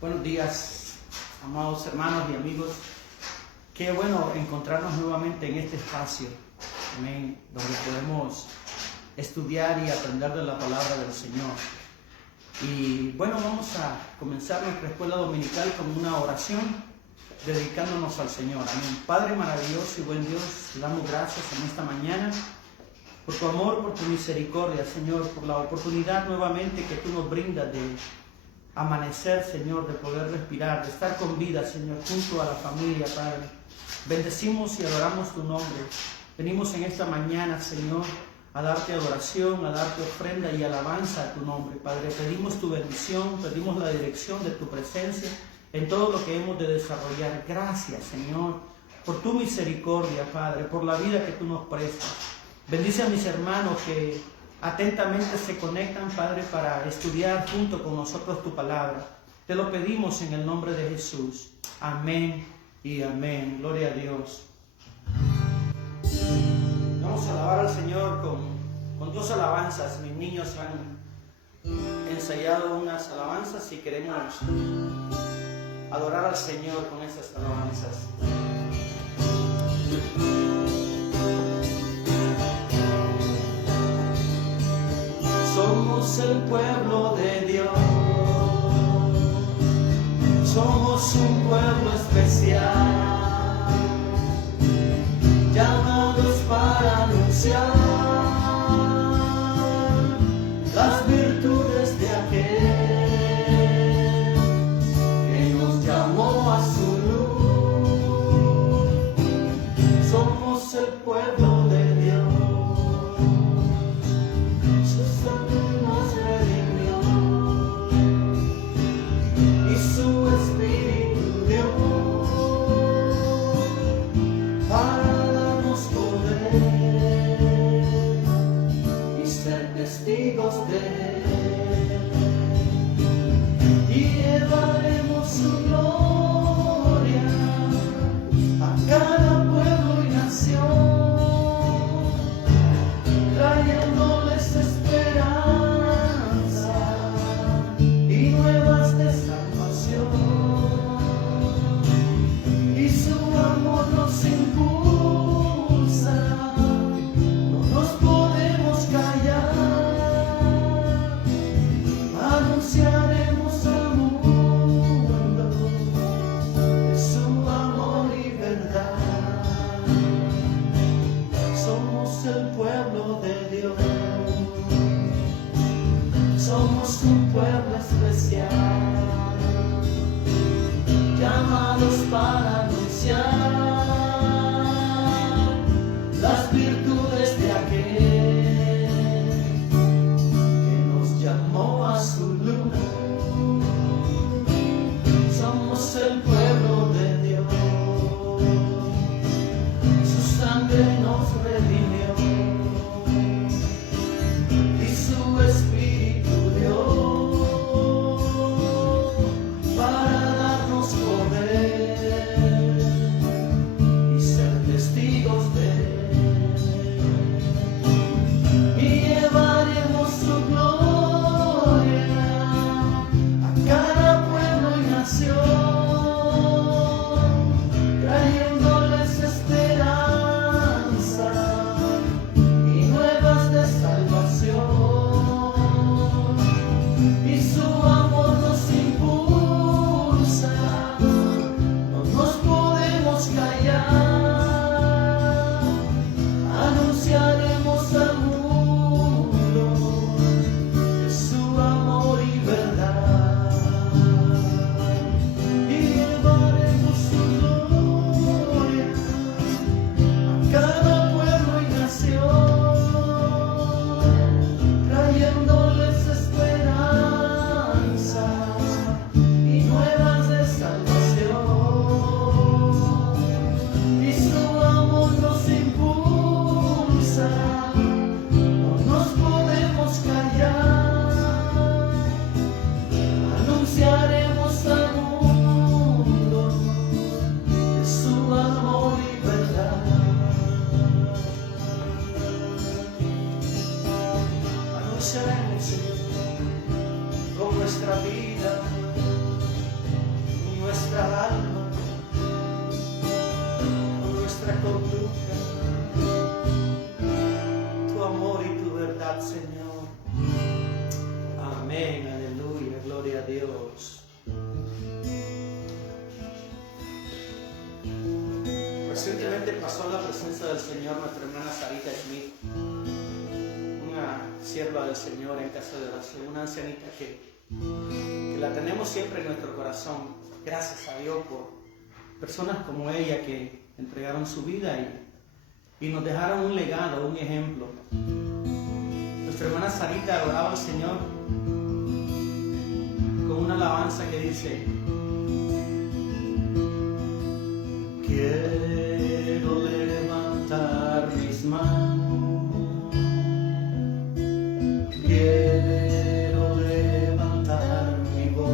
Buenos días, amados hermanos y amigos. Qué bueno encontrarnos nuevamente en este espacio, amén, donde podemos estudiar y aprender de la palabra del Señor. Y bueno, vamos a comenzar nuestra escuela dominical con una oración dedicándonos al Señor. Amén. Padre maravilloso y buen Dios, te damos gracias en esta mañana por tu amor, por tu misericordia, Señor, por la oportunidad nuevamente que tú nos brindas de amanecer, Señor, de poder respirar, de estar con vida, Señor, junto a la familia, Padre. Bendecimos y adoramos tu nombre. Venimos en esta mañana, Señor, a darte adoración, a darte ofrenda y alabanza a tu nombre, Padre. Pedimos tu bendición, pedimos la dirección de tu presencia en todo lo que hemos de desarrollar. Gracias, Señor, por tu misericordia, Padre, por la vida que tú nos prestas. Bendice a mis hermanos que atentamente se conectan, Padre, para estudiar junto con nosotros tu palabra. Te lo pedimos en el nombre de Jesús. Amén y amén. Gloria a Dios. Vamos a alabar al Señor con dos alabanzas. Mis niños han ensayado unas alabanzas y queremos adorar al Señor con esas alabanzas. Somos el pueblo de Dios, somos un pueblo especial, llamados para anunciar las virtudes de aquel que nos llamó a su luz. Somos el pueblo de Dios. Testigos de Él, y llevaremos su gloria a cada pueblo y nación, trayéndoles esperanza y nuevas de salvación, y su amor nos impulsa, no nos podemos callar. Anunciaremos al mundo de su amor y verdad. Somos el pueblo de Dios, somos un pueblo especial, llamados para anunciar las virtudes de aquel que nos llamó a su luz. Somos el pueblo de Dios, su sangre nos redimió y su espíritu dio para darnos poder y ser testigos de Él, y llevaremos su gloria a cada pueblo y nación, trayéndoles esperanza y nuevas de salvación, y su amor nos impulsa, no nos podemos callar, anunciaremos al mundo de su amor y verdad, y llevaremos su gloria a cada pueblo y nación, trayéndoles esperanza y nuevas de salvación, y su amor nos impulsa, no nos podemos callar, anunciaremos al mundo de su amor y verdad. Anunciaremos con nuestra vida Amén, aleluya, gloria a Dios. Recientemente pasó a la presencia del Señor nuestra hermana Sarita Smith, una sierva del Señor en casa de oración, una ancianita que la tenemos siempre en nuestro corazón. Gracias a Dios por personas como ella que entregaron su vida y nos dejaron un legado, un ejemplo. Nuestra hermana Sarita adoraba al Señor con una alabanza que dice: quiero levantar mis manos, quiero levantar mi voz,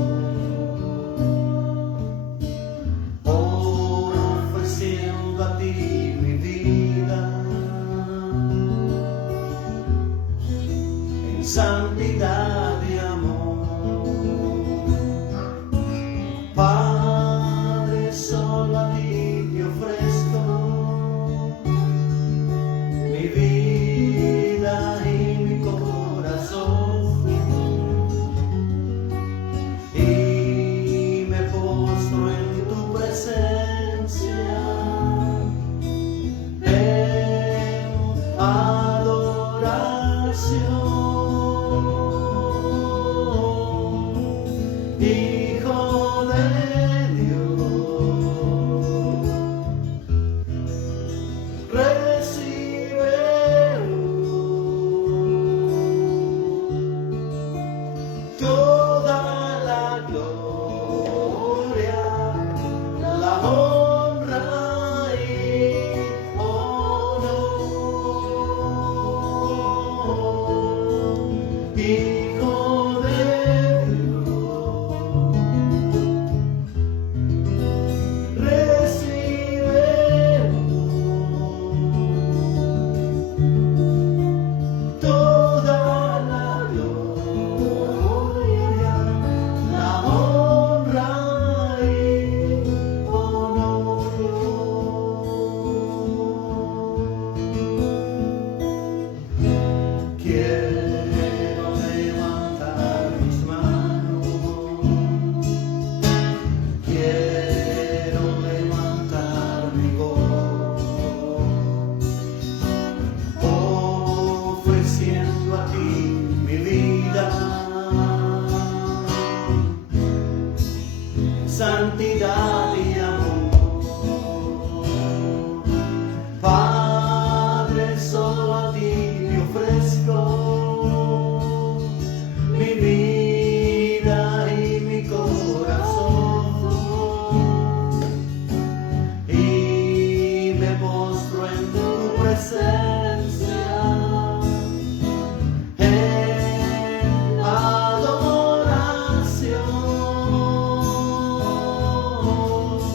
ofreciendo a ti mi vida en santidad y amor. Padre, solo a ti te ofrezco mi vida y mi corazón, y me postro en tu presencia en adoración. Hijo de Dios, recibe toda la gloria, la honra y honor. Hijo de toda la gloria, la honra y honor. Quiero levantar mis manos, quiero levantar mi voz, ofreciendo a ti mi vida en santidad y amor. Padre, solo a ti te ofrezco mi vida y mi corazón, y me postro en tu presencia en adoración.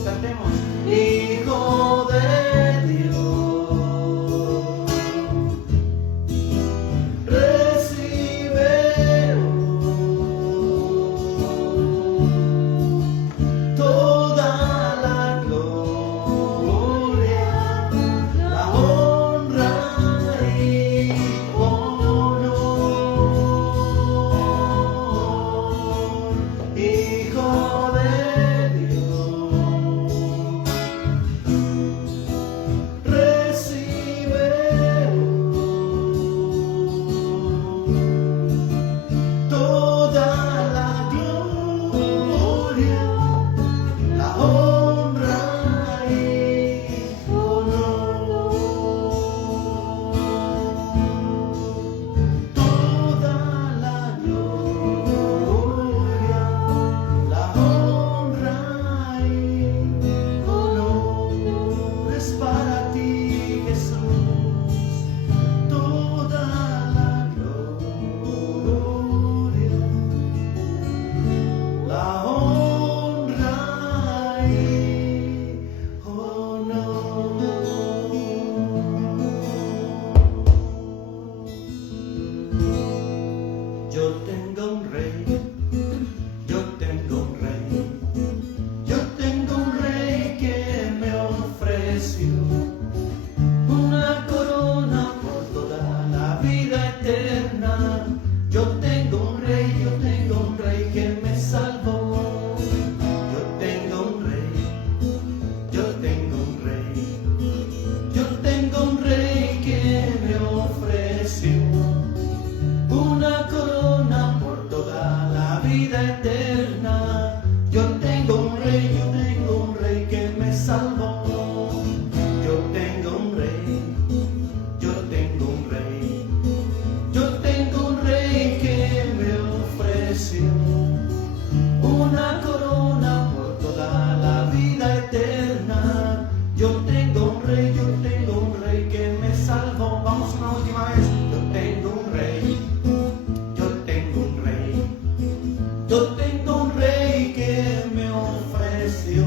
Cantemos. Hijo de Dios, recibe toda la gloria, la honra y honor. Hijo de Dios, recibe toda la gloria, la honra y honor. Toda la gloria, la honra y honor es para ti, Jesús. Toda la gloria, la honra y honor. Yo tengo un rey, yo tengo un rey, yo tengo un rey que me ofreció una corona por toda la vida eterna. Yo tengo un rey, yo tengo vida eterna. Yo tengo un rey que me salvó. Yo tengo un rey, yo tengo un rey. Yo tengo un rey que me ofreció una corona por toda la vida eterna. Yo tengo un rey que me salvó. Vamos una última vez. Yo tengo un rey, yo tengo un rey. Yo tengo un rey que me ofreció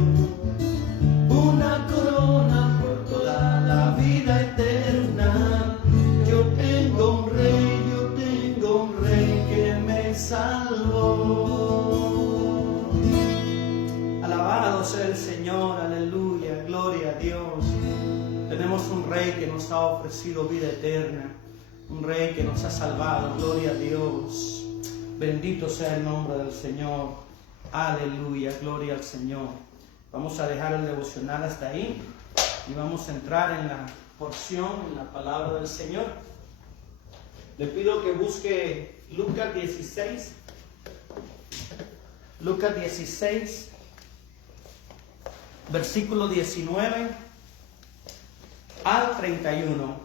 una corona por toda la vida eterna. Yo tengo un rey que me salvó. Alabado sea el Señor, aleluya, gloria a Dios. Tenemos un rey que nos ha ofrecido vida eterna, un rey que nos ha salvado, gloria a Dios. Bendito sea el nombre del Señor, aleluya, gloria al Señor. Vamos a dejar el devocional hasta ahí y vamos a entrar en la porción, en la palabra del Señor. Le pido que busque Lucas 16. Lucas 16, versículo 19 al 31.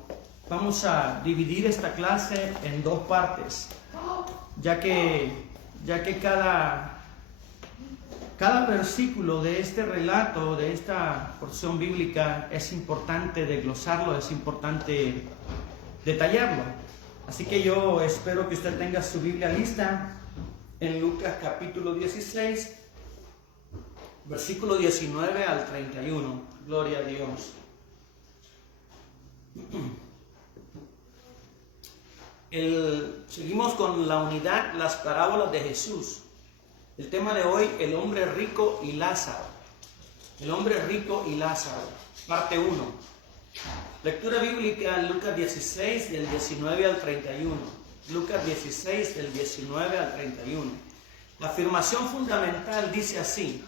Vamos a dividir esta clase en dos partes, ya que cada versículo de este relato, de esta porción bíblica, es importante desglosarlo, es importante detallarlo. Así que yo espero que usted tenga su Biblia lista en Lucas capítulo 16, versículo 19 al 31. Gloria a Dios. Seguimos con la unidad, las parábolas de Jesús. El tema de hoy, el hombre rico y Lázaro. El hombre rico y Lázaro, parte 1. Lectura bíblica, Lucas 16, del 19 al 31. Lucas 16, del 19 al 31. La afirmación fundamental dice así: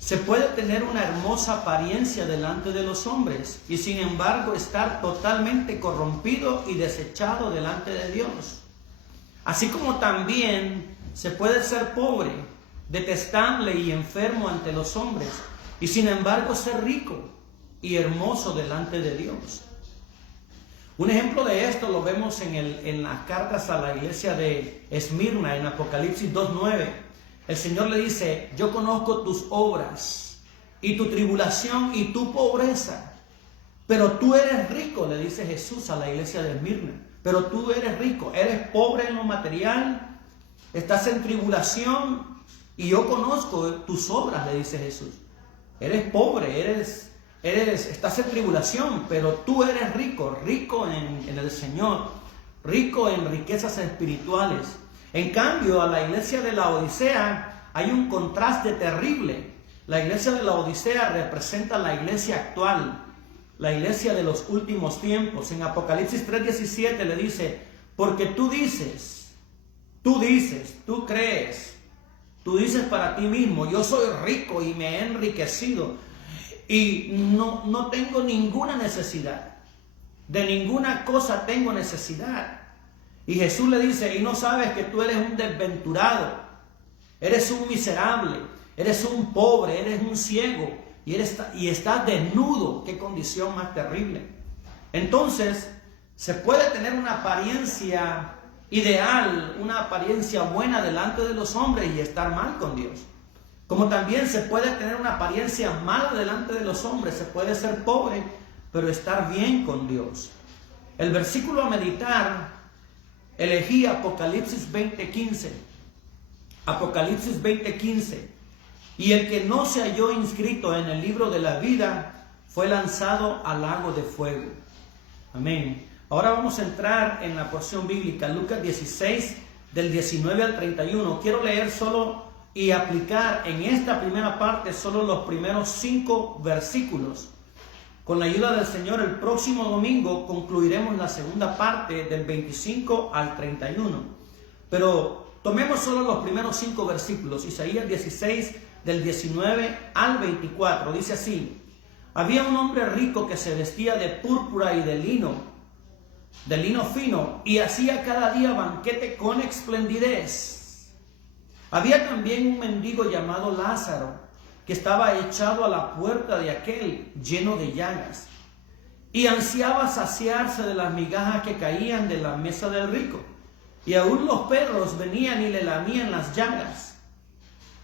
se puede tener una hermosa apariencia delante de los hombres y sin embargo estar totalmente corrompido y desechado delante de Dios. Así como también se puede ser pobre, detestable y enfermo ante los hombres y sin embargo ser rico y hermoso delante de Dios. Un ejemplo de esto lo vemos en las cartas a la iglesia de Esmirna, en Apocalipsis 2:9. El Señor le dice: yo conozco tus obras y tu tribulación y tu pobreza, pero tú eres rico, le dice Jesús a la iglesia de Esmirna. Pero tú eres rico, eres pobre en lo material, estás en tribulación y yo conozco tus obras, le dice Jesús. Eres pobre, estás en tribulación, pero tú eres rico, rico en el Señor, rico en riquezas espirituales. En cambio, a la iglesia de la Odisea hay un contraste terrible. La iglesia de la Odisea representa la iglesia actual, la iglesia de los últimos tiempos. En Apocalipsis 3:17 le dice: porque tú dices, tú crees, tú dices para ti mismo: yo soy rico y me he enriquecido y no tengo ninguna necesidad, de ninguna cosa tengo necesidad. Y Jesús le dice: y no sabes que tú eres un desventurado, eres un miserable, eres un pobre, eres un ciego y estás desnudo. Qué condición más terrible. Entonces, se puede tener una apariencia ideal, una apariencia buena delante de los hombres y estar mal con Dios. Como también se puede tener una apariencia mala delante de los hombres. Se puede ser pobre, pero estar bien con Dios. El versículo a meditar, elegí Apocalipsis 20:15. Apocalipsis 20:15. Y el que no se halló inscrito en el libro de la vida fue lanzado al lago de fuego. Amén. Ahora vamos a entrar en la porción bíblica, Lucas 16, del 19 al 31. Quiero leer solo y aplicar en esta primera parte solo los primeros 5 versículos. Con la ayuda del Señor, el próximo domingo concluiremos la segunda parte del 25 al 31. Pero tomemos solo los primeros 5 versículos. Isaías 16, del 19 al 24. Dice así: había un hombre rico que se vestía de púrpura y de lino fino, y hacía cada día banquete con esplendidez. Había también un mendigo llamado Lázaro, que estaba echado a la puerta de aquel, lleno de llagas, y ansiaba saciarse de las migajas que caían de la mesa del rico, y aún los perros venían y le lamían las llagas.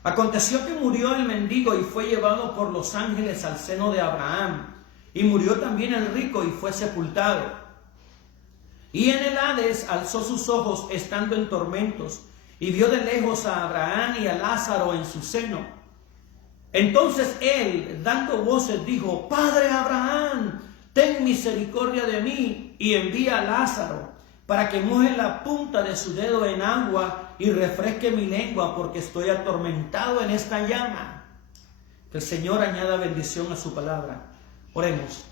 Aconteció que murió el mendigo y fue llevado por los ángeles al seno de Abraham, y murió también el rico y fue sepultado. Y en el Hades alzó sus ojos estando en tormentos, y vio de lejos a Abraham y a Lázaro en su seno. Entonces él, dando voces, dijo: Padre Abraham, ten misericordia de mí, y envía a Lázaro, para que moje la punta de su dedo en agua y refresque mi lengua, porque estoy atormentado en esta llama. Que el Señor añada bendición a su palabra. Oremos.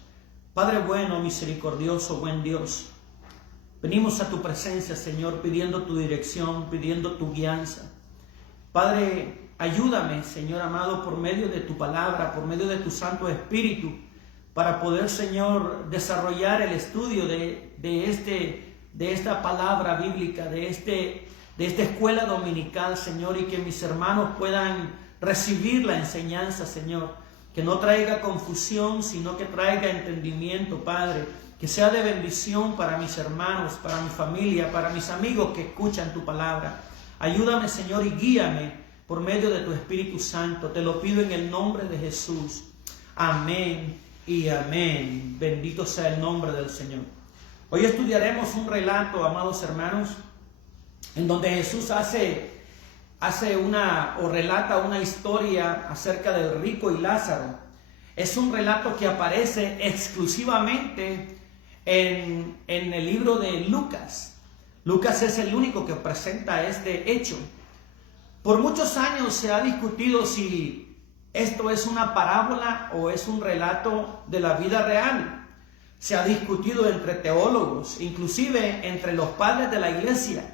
Padre bueno, misericordioso, buen Dios, venimos a tu presencia, Señor, pidiendo tu dirección, pidiendo tu guianza. Padre, ayúdame, Señor amado, por medio de tu palabra, por medio de tu Santo Espíritu, para poder, Señor, desarrollar el estudio de esta palabra bíblica, de esta escuela dominical, Señor, y que mis hermanos puedan recibir la enseñanza, Señor, que no traiga confusión, sino que traiga entendimiento, Padre, que sea de bendición para mis hermanos, para mi familia, para mis amigos que escuchan tu palabra. Ayúdame, Señor, y guíame por medio de tu Espíritu Santo. Te lo pido en el nombre de Jesús. Amén y amén. Bendito sea el nombre del Señor. Hoy estudiaremos un relato, amados hermanos, en donde Jesús relata una historia acerca del rico y Lázaro. Es un relato que aparece exclusivamente en el libro de Lucas. Lucas es el único que presenta este hecho. Por muchos años se ha discutido si esto es una parábola o es un relato de la vida real. Se ha discutido entre teólogos, inclusive entre los padres de la iglesia.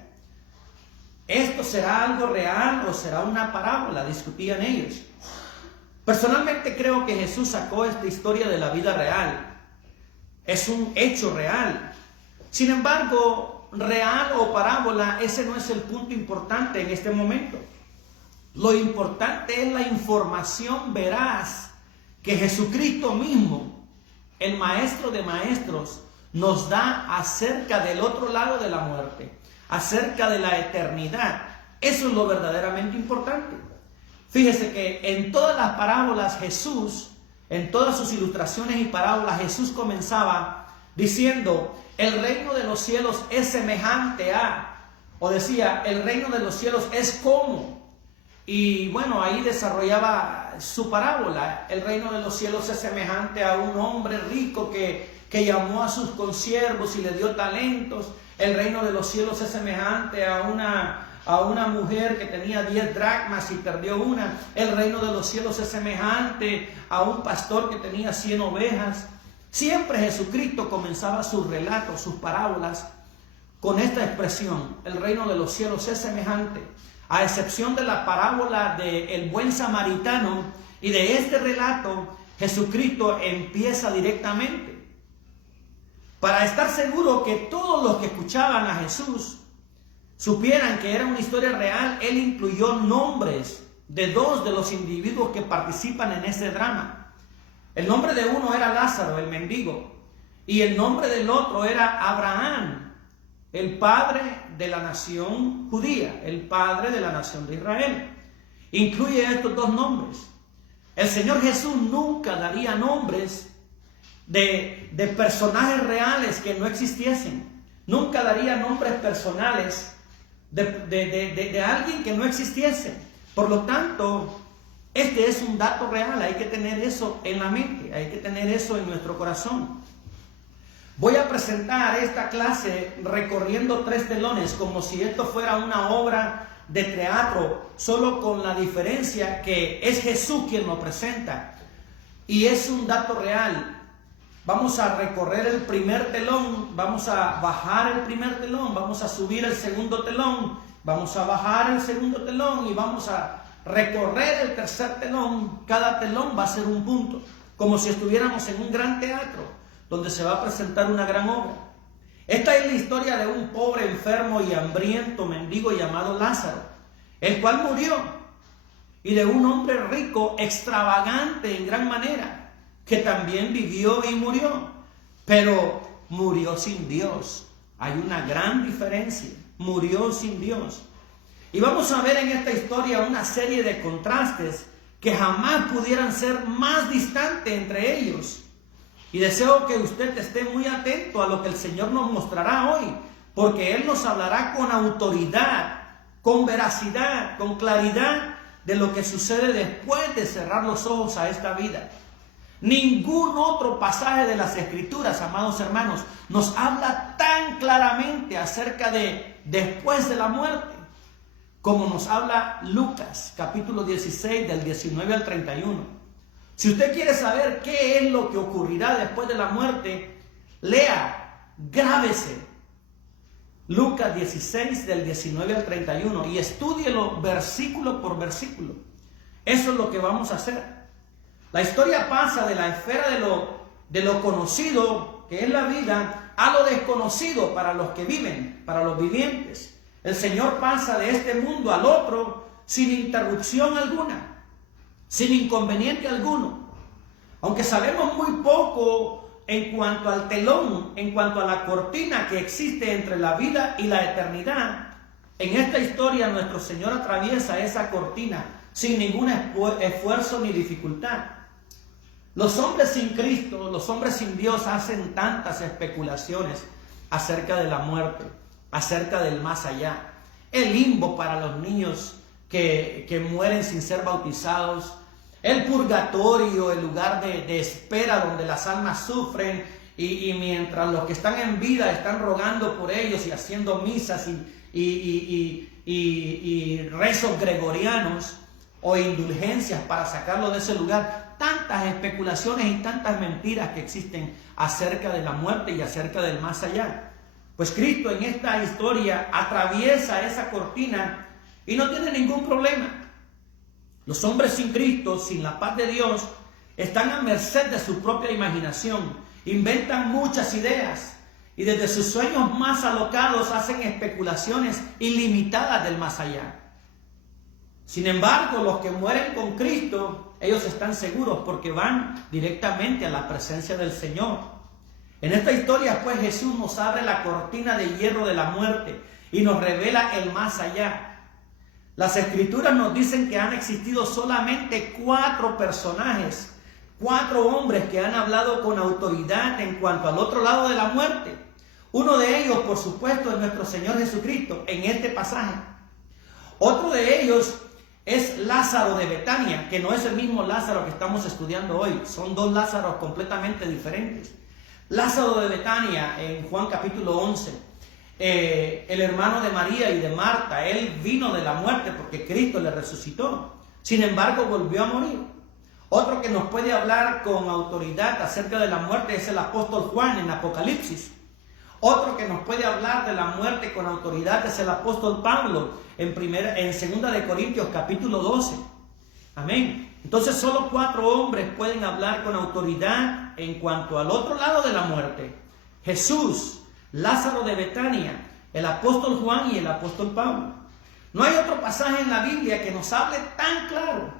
¿Esto será algo real o será una parábola?, discutían ellos. Personalmente creo que Jesús sacó esta historia de la vida real. Es un hecho real. Sin embargo, real o parábola, ese no es el punto importante en este momento. Lo importante es la información veraz que Jesucristo mismo, el Maestro de Maestros, nos da acerca del otro lado de la muerte, acerca de la eternidad. Eso es lo verdaderamente importante. Fíjese que en todas las parábolas Jesús, en todas sus ilustraciones y parábolas, Jesús comenzaba diciendo: el reino de los cielos es semejante a, o decía, el reino de los cielos es como. Y bueno, ahí desarrollaba su parábola. El reino de los cielos es semejante a un hombre rico que llamó a sus consiervos y le dio talentos. El reino de los cielos es semejante a una mujer que tenía 10 dracmas y perdió una. El reino de los cielos es semejante a un pastor que tenía 100 ovejas. Siempre Jesucristo comenzaba sus relatos, sus parábolas, con esta expresión: el reino de los cielos es semejante. A excepción de la parábola del buen samaritano y de este relato, Jesucristo empieza directamente. Para estar seguro que todos los que escuchaban a Jesús supieran que era una historia real, Él incluyó nombres de 2 de los individuos que participan en ese drama. El nombre de uno era Lázaro, el mendigo, y el nombre del otro era Abraham, el padre de la nación judía, el padre de la nación de Israel. Incluye estos 2 nombres. El Señor Jesús nunca daría nombres de personajes reales que no existiesen. Nunca daría nombres personales de alguien que no existiese. Por lo tanto, este es un dato real. Hay que tener eso en la mente, hay que tener eso en nuestro corazón. Voy a presentar esta clase recorriendo 3 telones, como si esto fuera una obra de teatro, solo con la diferencia que es Jesús quien lo presenta y es un dato real. Vamos a recorrer el primer telón, vamos a bajar el primer telón, vamos a subir el segundo telón, vamos a bajar el segundo telón y vamos a recorrer el tercer telón. Cada telón va a ser un punto, como si estuviéramos en un gran teatro donde se va a presentar una gran obra. Esta es la historia de un pobre, enfermo y hambriento mendigo llamado Lázaro. el cual murió, y de un hombre rico, extravagante en gran manera, que también vivió y murió, pero murió sin Dios. Hay una gran diferencia, murió sin Dios. Y vamos a ver en esta historia una serie de contrastes que jamás pudieran ser más distantes entre ellos. Y deseo que usted esté muy atento a lo que el Señor nos mostrará hoy, porque Él nos hablará con autoridad, con veracidad, con claridad de lo que sucede después de cerrar los ojos a esta vida. Ningún otro pasaje de las Escrituras, amados hermanos, nos habla tan claramente acerca de después de la muerte, como nos habla Lucas, capítulo 16, del 19 al 31. Si usted quiere saber qué es lo que ocurrirá después de la muerte, lea, grábese Lucas 16, del 19 al 31, y estúdielo versículo por versículo. Eso es lo que vamos a hacer. La historia pasa de la esfera de lo conocido, que es la vida, a lo desconocido para los que viven, para los vivientes. El Señor pasa de este mundo al otro sin interrupción alguna, sin inconveniente alguno. Aunque sabemos muy poco en cuanto al telón, en cuanto a la cortina que existe entre la vida y la eternidad, en esta historia nuestro Señor atraviesa esa cortina sin ningún esfuerzo ni dificultad. Los hombres sin Cristo, los hombres sin Dios hacen tantas especulaciones acerca de la muerte, acerca del más allá. El limbo para los niños que mueren sin ser bautizados, el purgatorio, el lugar de espera donde las almas sufren y mientras los que están en vida están rogando por ellos y haciendo misas y rezos gregorianos o indulgencias para sacarlo de ese lugar. Tantas especulaciones y tantas mentiras que existen acerca de la muerte y acerca del más allá. Pues Cristo en esta historia atraviesa esa cortina y no tiene ningún problema. Los hombres sin Cristo, sin la paz de Dios, están a merced de su propia imaginación, inventan muchas ideas y desde sus sueños más alocados hacen especulaciones ilimitadas del más allá. Sin embargo, los que mueren con Cristo, ellos están seguros porque van directamente a la presencia del Señor. En esta historia, pues, Jesús nos abre la cortina de hierro de la muerte y nos revela el más allá. Las Escrituras nos dicen que han existido solamente 4 personajes, 4 hombres que han hablado con autoridad en cuanto al otro lado de la muerte. Uno de ellos, por supuesto, es nuestro Señor Jesucristo en este pasaje. Otro de ellos es Lázaro de Betania, que no es el mismo Lázaro que estamos estudiando hoy. Son 2 Lázaros completamente diferentes. Lázaro de Betania, en Juan capítulo 11, el hermano de María y de Marta, él vino de la muerte porque Cristo le resucitó. Sin embargo, volvió a morir. Otro que nos puede hablar con autoridad acerca de la muerte es el apóstol Juan en Apocalipsis. Otro que nos puede hablar de la muerte con autoridad es el apóstol Pablo en 2 de Corintios capítulo 12. Amén. Entonces solo 4 hombres pueden hablar con autoridad en cuanto al otro lado de la muerte: Jesús, Lázaro de Betania, el apóstol Juan y el apóstol Pablo. No hay otro pasaje en la Biblia que nos hable tan claro,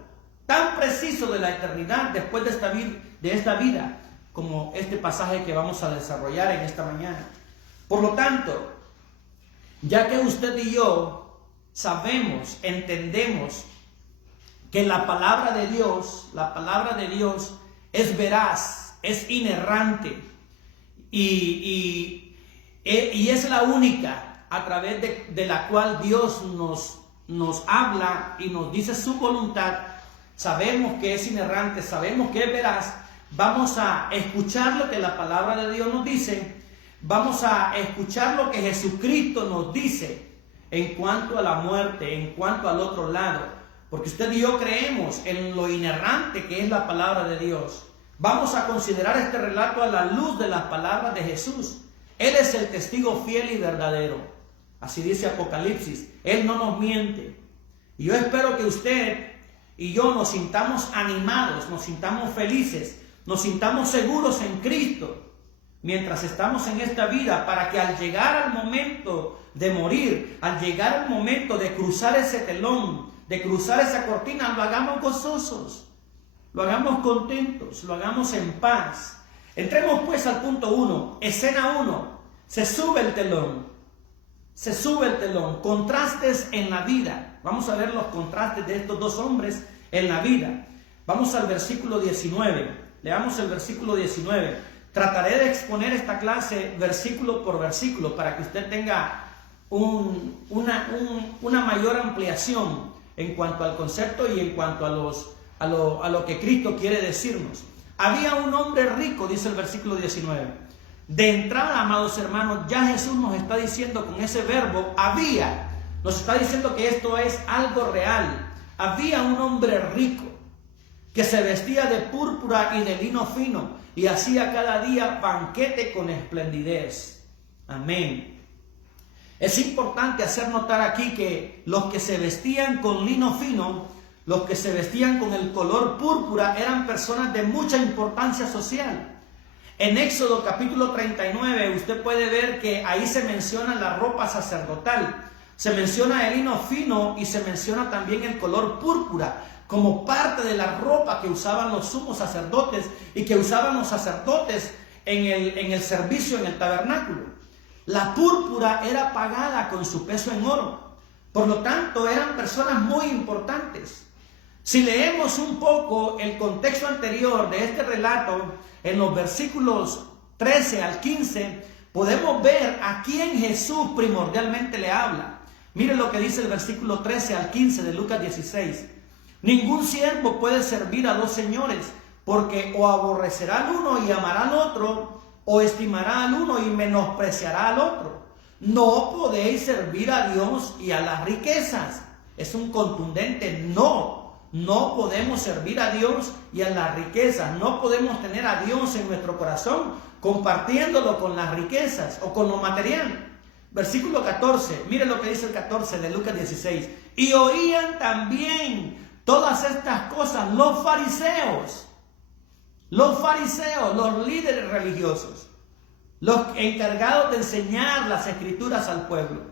tan preciso de la eternidad después de esta vida como este pasaje que vamos a desarrollar en esta mañana. Por lo tanto, ya que usted y yo sabemos, entendemos que la palabra de Dios es veraz, es inerrante y es la única a través de la cual Dios nos habla y nos dice su voluntad. Sabemos que es inerrante, sabemos que es veraz. Vamos a escuchar lo que la palabra de Dios nos dice. Vamos a escuchar lo que Jesucristo nos dice en cuanto a la muerte, en cuanto al otro lado. Porque usted y yo creemos en lo inerrante que es la palabra de Dios. Vamos a considerar este relato a la luz de las palabras de Jesús. Él es el testigo fiel y verdadero. Así dice Apocalipsis. Él no nos miente. Y yo espero que usted y yo nos sintamos animados, nos sintamos felices, nos sintamos seguros en Cristo. mientras estamos en esta vida, para que al llegar al momento de morir, al llegar al momento de cruzar ese telón, de cruzar esa cortina, lo hagamos gozosos, lo hagamos contentos, lo hagamos en paz. Entremos pues al punto 1, escena 1, se sube el telón, contrastes en la vida. Vamos a ver los contrastes de estos dos hombres en la vida. Vamos al versículo 19, leamos el versículo 19. Trataré de exponer esta clase versículo por versículo para que usted tenga una mayor ampliación en cuanto al concepto y en cuanto a lo que Cristo quiere decirnos. Había un hombre rico, dice el versículo 19. De entrada, amados hermanos, ya Jesús nos está diciendo con ese verbo había, nos está diciendo que esto es algo real. Había un hombre rico que se vestía de púrpura y de lino fino y hacía cada día banquete con esplendidez. Amén. Es importante hacer notar aquí que los que se vestían con lino fino, los que se vestían con el color púrpura, eran personas de mucha importancia social. En Éxodo capítulo 39 usted puede ver que ahí se menciona la ropa sacerdotal, se menciona el lino fino y se menciona también el color púrpura como parte de la ropa que usaban los sumos sacerdotes y que usaban los sacerdotes en el servicio en el tabernáculo. La púrpura era pagada con su peso en oro, por lo tanto eran personas muy importantes. Si leemos un poco el contexto anterior de este relato, en los versículos 13 al 15, podemos ver a quién Jesús primordialmente le habla. Mire lo que dice el versículo 13 al 15 de Lucas 16. Ningún siervo puede servir a dos señores, porque o aborrecerá al uno y amará al otro, o estimará al uno y menospreciará al otro. No podéis servir a Dios y a las riquezas. Es un contundente no. No podemos servir a Dios y a las riquezas. No podemos tener a Dios en nuestro corazón compartiéndolo con las riquezas o con lo material. Versículo 14, mire lo que dice el 14 de Lucas 16. Y oían también todas estas cosas los fariseos, los líderes religiosos, los encargados de enseñar las escrituras al pueblo.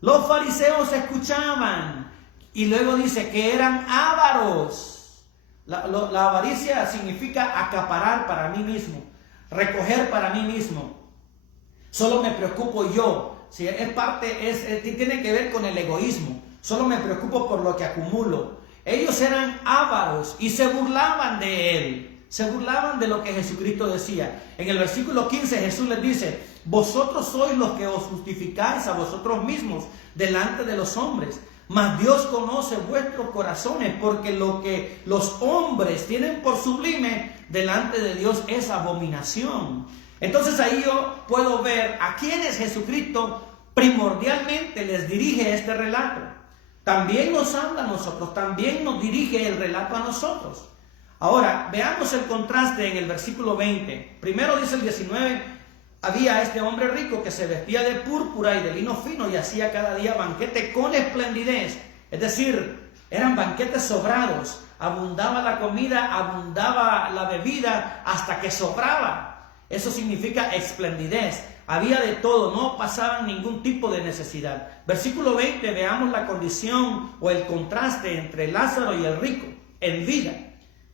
Los fariseos escuchaban y luego dice que eran ávaros. La avaricia significa acaparar para mí mismo, recoger para mí mismo. Solo me preocupo yo. Si tiene que ver con el egoísmo. Solo me preocupo por lo que acumulo. Ellos eran ávaros y se burlaban de él. Se burlaban de lo que Jesucristo decía. En el versículo 15 Jesús les dice: vosotros sois los que os justificáis a vosotros mismos delante de los hombres, mas Dios conoce vuestros corazones, porque lo que los hombres tienen por sublime delante de Dios es abominación. Entonces ahí yo puedo ver a quienes Jesucristo primordialmente les dirige este relato. También nos habla a nosotros, también nos dirige el relato a nosotros. Ahora, veamos el contraste en el versículo 20. Primero dice el 19, había este hombre rico que se vestía de púrpura y de lino fino y hacía cada día banquete con esplendidez. Es decir, eran banquetes sobrados, abundaba la comida, abundaba la bebida hasta que sobraba. Eso significa esplendidez. Había de todo, no pasaban ningún tipo de necesidad. Versículo 20, veamos la condición o el contraste entre Lázaro y el rico en vida.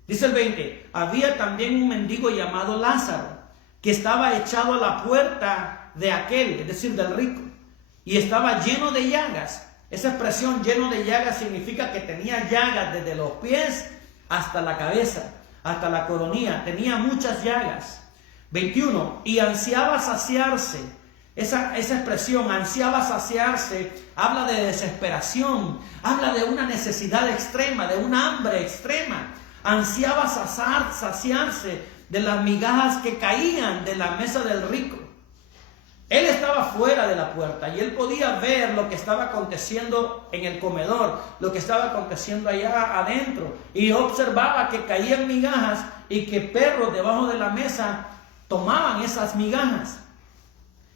Dice el 20, había también un mendigo llamado Lázaro, que estaba echado a la puerta de aquel, es decir, del rico, y estaba lleno de llagas. Esa expresión lleno de llagas significa que tenía llagas desde los pies hasta la cabeza, hasta la coronilla, tenía muchas llagas. 21, y ansiaba saciarse. Esa expresión, ansiaba saciarse, habla de desesperación, habla de una necesidad extrema, de una hambre extrema. Ansiaba saciarse de las migajas que caían de la mesa del rico. Él estaba fuera de la puerta y él podía ver lo que estaba aconteciendo en el comedor, lo que estaba aconteciendo allá adentro, y observaba que caían migajas y que perros debajo de la mesa tomaban esas migajas.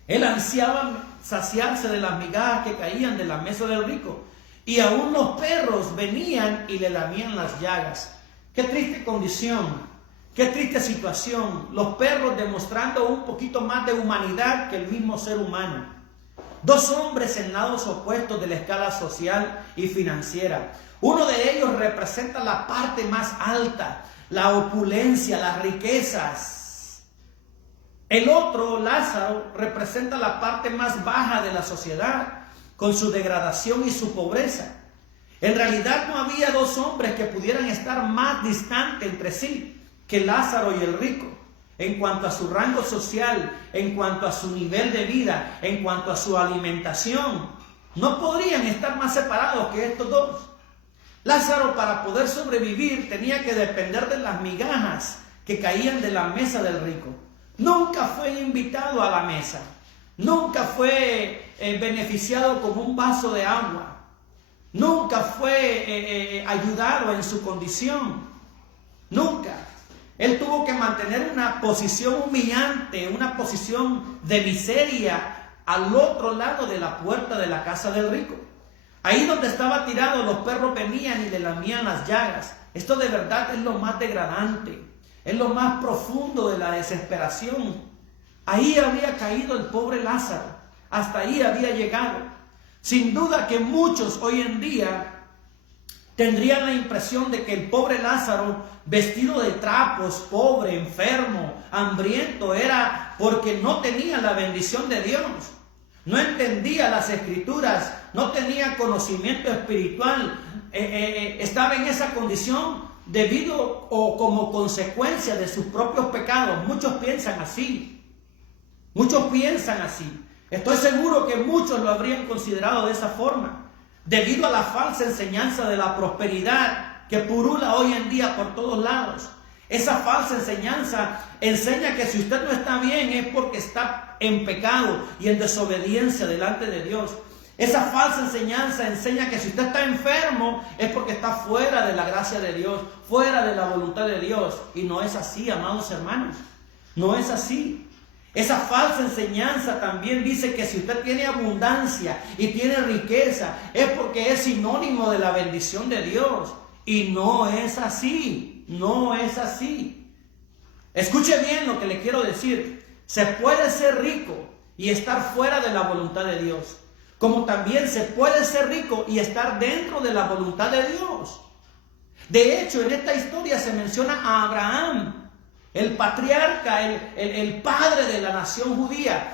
Él ansiaba saciarse de las migajas que caían de la mesa del rico, y aún los perros venían y le lamían las llagas. Qué triste condición, Qué triste situación. Los perros demostrando un poquito más de humanidad que el mismo ser humano. Dos hombres en lados opuestos de la escala social y financiera. Uno de ellos representa la parte más alta, la opulencia, las riquezas. El otro, Lázaro, representa la parte más baja de la sociedad, con su degradación y su pobreza. En realidad no había dos hombres que pudieran estar más distantes entre sí que Lázaro y el rico, en cuanto a su rango social, en cuanto a su nivel de vida, en cuanto a su alimentación. No podrían estar más separados que estos dos. Lázaro, para poder sobrevivir, tenía que depender de las migajas que caían de la mesa del rico. Nunca fue invitado a la mesa. Nunca fue beneficiado con un vaso de agua. Nunca fue ayudado en su condición. Nunca. Él tuvo que mantener una posición humillante, una posición de miseria al otro lado de la puerta de la casa del rico. Ahí donde estaba tirado, los perros venían y le lamían las llagas. Esto de verdad es lo más degradante, es lo más profundo de la desesperación. Ahí había caído el pobre Lázaro, hasta ahí había llegado. Sin duda que muchos hoy en día tendrían la impresión de que el pobre Lázaro, vestido de trapos, pobre, enfermo, hambriento, era porque no tenía la bendición de Dios. No entendía las escrituras, no tenía conocimiento espiritual, estaba en esa condición debido o como consecuencia de sus propios pecados. Muchos piensan así, muchos piensan así. Estoy seguro que muchos lo habrían considerado de esa forma, debido a la falsa enseñanza de la prosperidad que purula hoy en día por todos lados. Esa falsa enseñanza enseña que si usted no está bien es porque está en pecado y en desobediencia delante de Dios. Esa falsa enseñanza enseña que si usted está enfermo es porque está fuera de la gracia de Dios, fuera de la voluntad de Dios. Y no es así, amados hermanos. No es así. Esa falsa enseñanza también dice que si usted tiene abundancia y tiene riqueza es porque es sinónimo de la bendición de Dios. Y no es así, no es así. Escuche bien lo que le quiero decir. Se puede ser rico y estar fuera de la voluntad de Dios, como también se puede ser rico y estar dentro de la voluntad de Dios. De hecho, en esta historia se menciona a Abraham, el patriarca, el padre de la nación judía.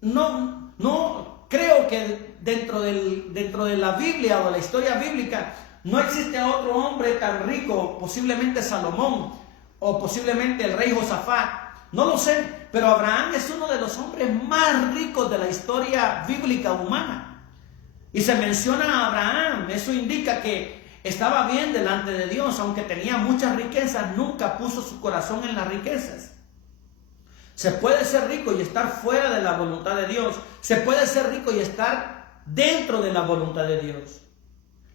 No creo que dentro de la Biblia o de la historia bíblica no existe otro hombre tan rico, posiblemente Salomón o posiblemente el rey Josafat. No lo sé, pero Abraham es uno de los hombres más ricos de la historia bíblica humana. Y se menciona a Abraham. Eso indica que estaba bien delante de Dios, aunque tenía muchas riquezas, nunca puso su corazón en las riquezas. Se puede ser rico y estar fuera de la voluntad de Dios. Se puede ser rico y estar dentro de la voluntad de Dios.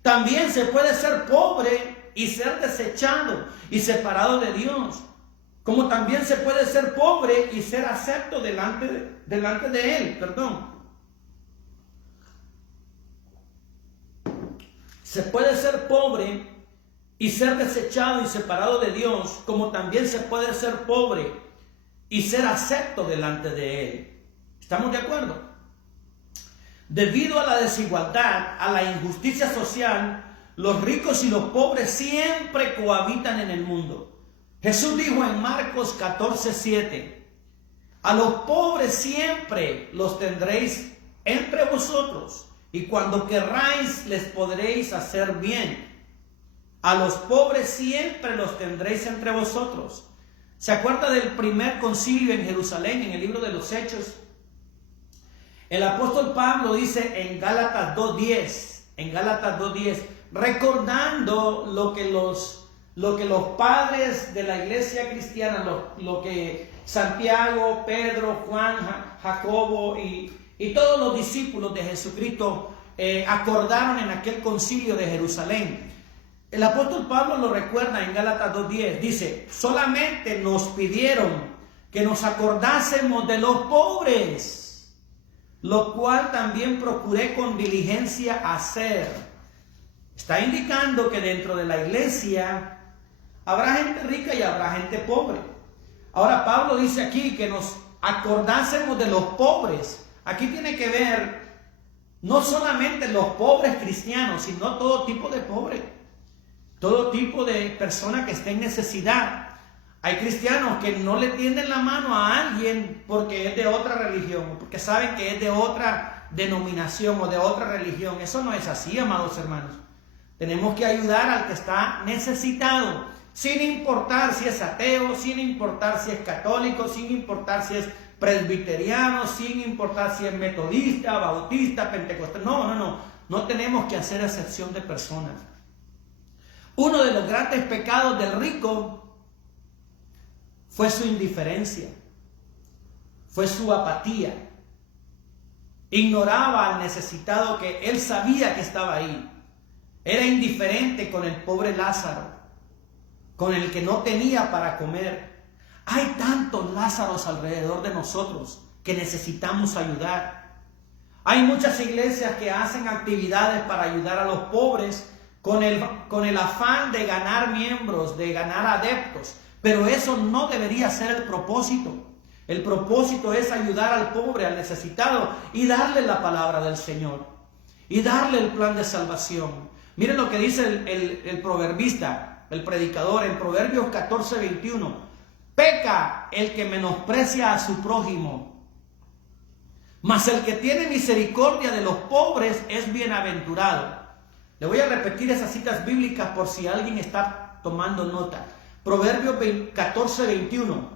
También se puede ser pobre y ser desechado y separado de Dios. Como también se puede ser pobre y ser acepto delante de Él. Se puede ser pobre y ser desechado y separado de Dios, como también se puede ser pobre y ser acepto delante de Él. ¿Estamos de acuerdo? Debido a la desigualdad, a la injusticia social, los ricos y los pobres siempre cohabitan en el mundo. Jesús dijo en Marcos 14:7, a los pobres siempre los tendréis entre vosotros, y cuando querráis les podréis hacer bien. A los pobres siempre los tendréis entre vosotros. ¿Se acuerda del primer concilio en Jerusalén, en el libro de los Hechos? El apóstol Pablo dice en Gálatas 2:10, recordando lo que los padres de la iglesia cristiana, lo que Santiago, Pedro, Juan, Jacobo y todos los discípulos de Jesucristo acordaron en aquel concilio de Jerusalén. El apóstol Pablo lo recuerda en Gálatas 2:10, dice, solamente nos pidieron que nos acordásemos de los pobres, lo cual también procuré con diligencia hacer. Está indicando que dentro de la iglesia Habrá gente rica y habrá gente pobre. Ahora Pablo dice aquí que nos acordásemos de los pobres. Aquí tiene que ver no solamente los pobres cristianos, sino todo tipo de pobre. Todo tipo de persona que esté en necesidad. Hay cristianos que no le tienden la mano a alguien porque es de otra religión, porque saben que es de otra denominación o de otra religión. Eso no es así, amados hermanos. Tenemos que ayudar al que está necesitado, sin importar si es ateo, sin importar si es católico, sin importar si es presbiteriano, sin importar si es metodista, bautista, pentecostal. No tenemos que hacer excepción de personas. Uno de los grandes pecados del rico fue su indiferencia, fue su apatía. Ignoraba al necesitado que él sabía que estaba ahí. Era indiferente con el pobre Lázaro, con el que no tenía para comer. Hay tantos Lázaros alrededor de nosotros que necesitamos ayudar. Hay muchas iglesias que hacen actividades para ayudar a los pobres con el afán de ganar miembros, de ganar adeptos. Pero eso no debería ser el propósito. El propósito es ayudar al pobre, al necesitado, y darle la palabra del Señor. Y darle el plan de salvación. Miren lo que dice el proverbista, el predicador, en Proverbios 14:21. Peca el que menosprecia a su prójimo, mas el que tiene misericordia de los pobres es bienaventurado. Le voy a repetir esas citas bíblicas por si alguien está tomando nota. Proverbios 14:21.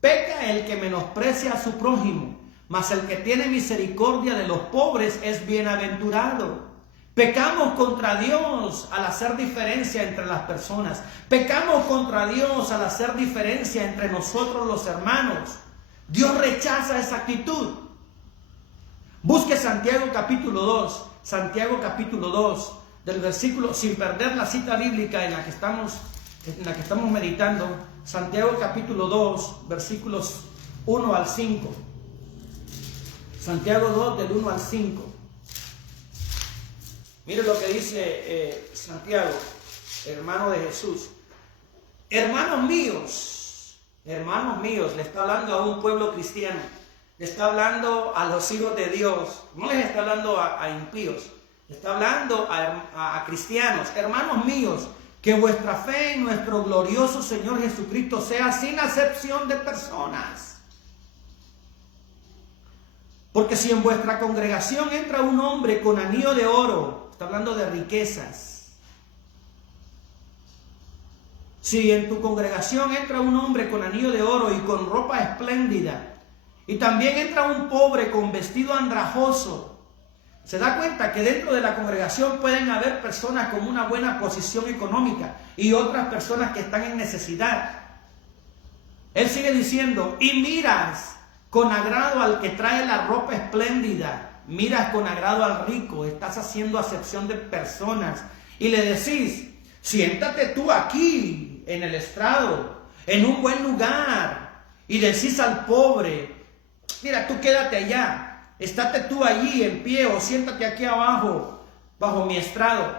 Peca el que menosprecia a su prójimo, mas el que tiene misericordia de los pobres es bienaventurado. Pecamos contra Dios al hacer diferencia entre las personas. Pecamos contra Dios al hacer diferencia entre nosotros los hermanos. Dios rechaza esa actitud. Busque Santiago capítulo 2. Santiago capítulo 2, del versículo, sin perder la cita bíblica en la que estamos meditando. Santiago capítulo 2, versículos 1 al 5. Santiago 2, del 1 al 5. Mire lo que dice Santiago, hermano de Jesús. Hermanos míos, le está hablando a un pueblo cristiano, le está hablando a los hijos de Dios, no les está hablando a impíos, le está hablando a cristianos. Hermanos míos, que vuestra fe en nuestro glorioso Señor Jesucristo sea sin acepción de personas. Porque si en vuestra congregación entra un hombre con anillo de oro, está hablando de riquezas. Si en tu congregación entra un hombre con anillo de oro y con ropa espléndida, y también entra un pobre con vestido andrajoso, se da cuenta que dentro de la congregación pueden haber personas con una buena posición económica y otras personas que están en necesidad. Él sigue diciendo, y miras con agrado al que trae la ropa espléndida, miras con agrado al rico, estás haciendo acepción de personas y le decís, siéntate tú aquí en el estrado, en un buen lugar, y decís al pobre, mira, tú quédate allá, estate tú allí en pie o siéntate aquí abajo, bajo mi estrado.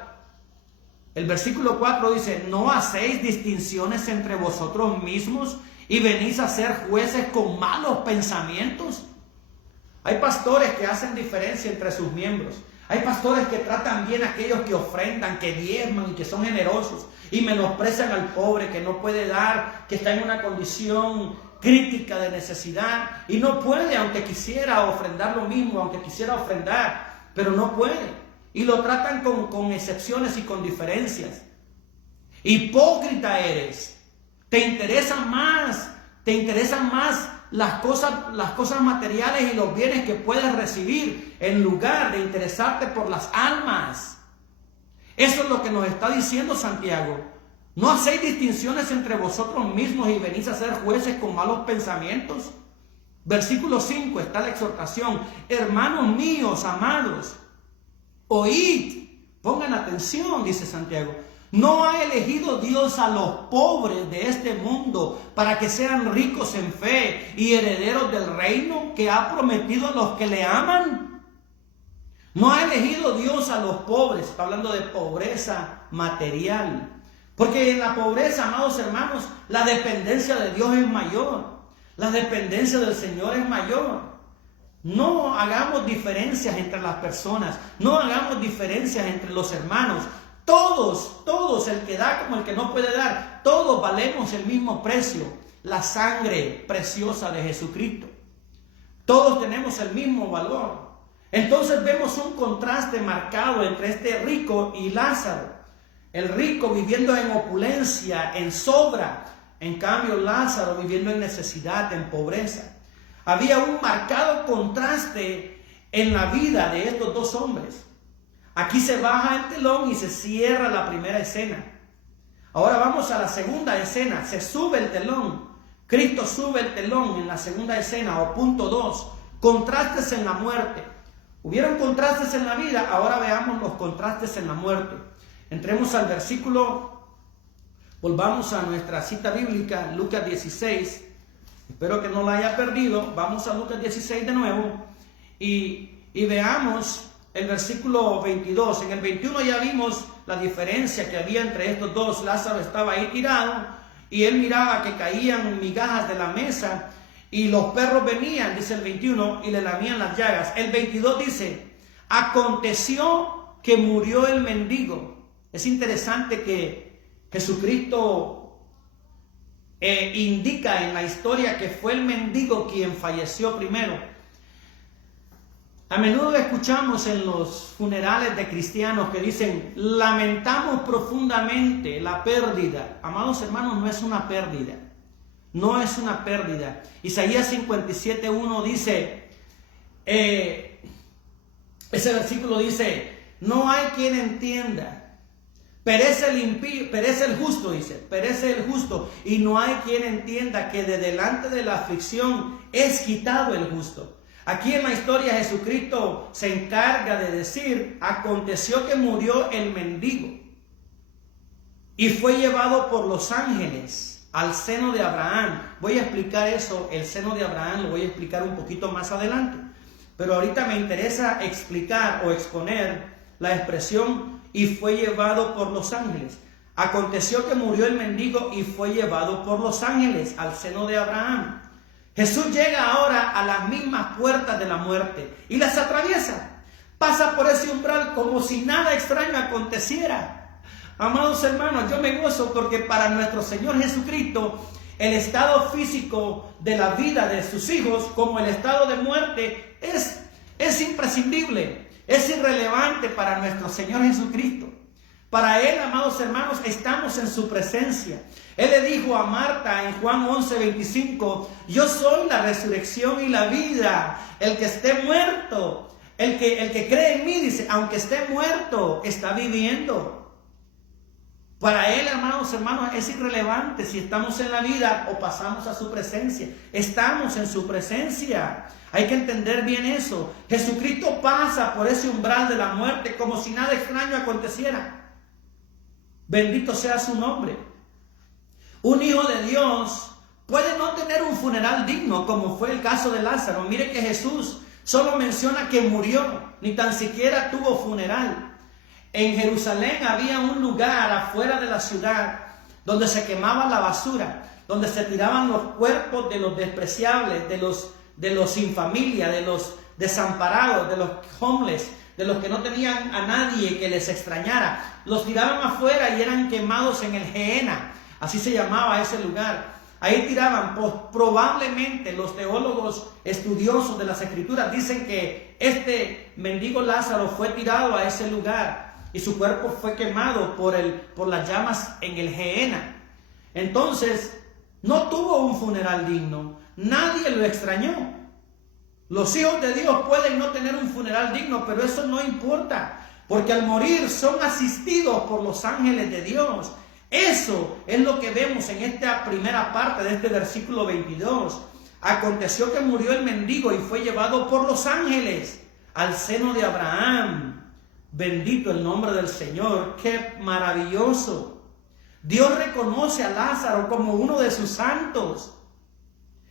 El versículo 4 dice, ¿no hacéis distinciones entre vosotros mismos y venís a ser jueces con malos pensamientos? Hay pastores que hacen diferencia entre sus miembros. Hay pastores que tratan bien a aquellos que ofrendan, que diezman y que son generosos, y menosprecian al pobre que no puede dar, que está en una condición crítica de necesidad y no puede, aunque quisiera ofrendar lo mismo, aunque quisiera ofrendar, pero no puede. Y lo tratan con excepciones y con diferencias. Hipócrita eres. Te interesan más las cosas materiales y los bienes que puedes recibir en lugar de interesarte por las almas. Eso es lo que nos está diciendo Santiago. ¿No hacéis distinciones entre vosotros mismos y venís a ser jueces con malos pensamientos? Versículo 5 está la exhortación. Hermanos míos, amados, oíd, pongan atención, dice Santiago. ¿No ha elegido Dios a los pobres de este mundo para que sean ricos en fe y herederos del reino que ha prometido a los que le aman? ¿No ha elegido Dios a los pobres? Está hablando de pobreza material. Porque en la pobreza, amados hermanos, la dependencia de Dios es mayor. La dependencia del Señor es mayor. No hagamos diferencias entre las personas. No hagamos diferencias entre los hermanos. Todos, el que da como el que no puede dar, todos valemos el mismo precio. La sangre preciosa de Jesucristo. Todos tenemos el mismo valor. Entonces vemos un contraste marcado entre este rico y Lázaro. El rico viviendo en opulencia, en sobra. En cambio, Lázaro viviendo en necesidad, en pobreza. Había un marcado contraste en la vida de estos dos hombres. Aquí se baja el telón y se cierra la primera escena. Ahora vamos a la segunda escena. Se sube el telón. Cristo sube el telón en la segunda escena, o punto 2. Contrastes en la muerte. Hubieron contrastes en la vida, ahora veamos los contrastes en la muerte. Entremos al versículo, volvamos a nuestra cita bíblica, Lucas 16. Espero que no la haya perdido. Vamos a Lucas 16 de nuevo y veamos el versículo 22. En el 21 ya vimos la diferencia que había entre estos dos. Lázaro estaba ahí tirado y él miraba que caían migajas de la mesa y los perros venían, dice el 21, y le lamían las llagas. El 22 dice, aconteció que murió el mendigo. Es interesante que Jesucristo indica en la historia que fue el mendigo quien falleció primero. A menudo escuchamos en los funerales de cristianos que dicen, lamentamos profundamente la pérdida. Amados hermanos, no es una pérdida. No es una pérdida. Isaías 57:1 dice, ese versículo dice, no hay quien entienda. Perece el impío, perece el justo, dice, perece el justo, y no hay quien entienda que de delante de la aflicción es quitado el justo. Aquí en la historia Jesucristo se encarga de decir, aconteció que murió el mendigo y fue llevado por los ángeles al seno de Abraham. Voy a explicar eso, el seno de Abraham, lo voy a explicar un poquito más adelante. Pero ahorita me interesa explicar o exponer la expresión y fue llevado por los ángeles. Aconteció que murió el mendigo y fue llevado por los ángeles al seno de Abraham. Jesús llega ahora a las mismas puertas de la muerte y las atraviesa. Pasa por ese umbral como si nada extraño aconteciera. Amados hermanos, yo me gozo porque para nuestro Señor Jesucristo el estado físico de la vida de sus hijos como el estado de muerte es imprescindible, es irrelevante para nuestro Señor Jesucristo. Para Él, amados hermanos, estamos en su presencia. Él le dijo a Marta en Juan 11:25, yo soy la resurrección y la vida. El que esté muerto, el que cree en mí, dice, aunque esté muerto, está viviendo. Para Él, hermanos, es irrelevante si estamos en la vida o pasamos a su presencia. Estamos en su presencia. Hay que entender bien eso. Jesucristo pasa por ese umbral de la muerte como si nada extraño aconteciera. Bendito sea su nombre. Un hijo de Dios puede no tener un funeral digno, como fue el caso de Lázaro. Mire que Jesús solo menciona que murió, ni tan siquiera tuvo funeral. En Jerusalén había un lugar afuera de la ciudad donde se quemaba la basura, donde se tiraban los cuerpos de los despreciables, de los sin familia, de los desamparados, de los homeless, de los que no tenían a nadie que les extrañara. Los tiraban afuera y eran quemados en el Gehenna, así se llamaba ese lugar. Ahí tiraban, pues, probablemente los teólogos estudiosos de las Escrituras dicen que este mendigo Lázaro fue tirado a ese lugar y su cuerpo fue quemado por las llamas en el Gehenna. Entonces, no tuvo un funeral digno, nadie lo extrañó. Los hijos de Dios pueden no tener un funeral digno, pero eso no importa, porque al morir son asistidos por los ángeles de Dios. Eso es lo que vemos en esta primera parte de este versículo 22. Aconteció que murió el mendigo y fue llevado por los ángeles al seno de Abraham. Bendito el nombre del Señor. ¡Qué maravilloso! Dios reconoce a Lázaro como uno de sus santos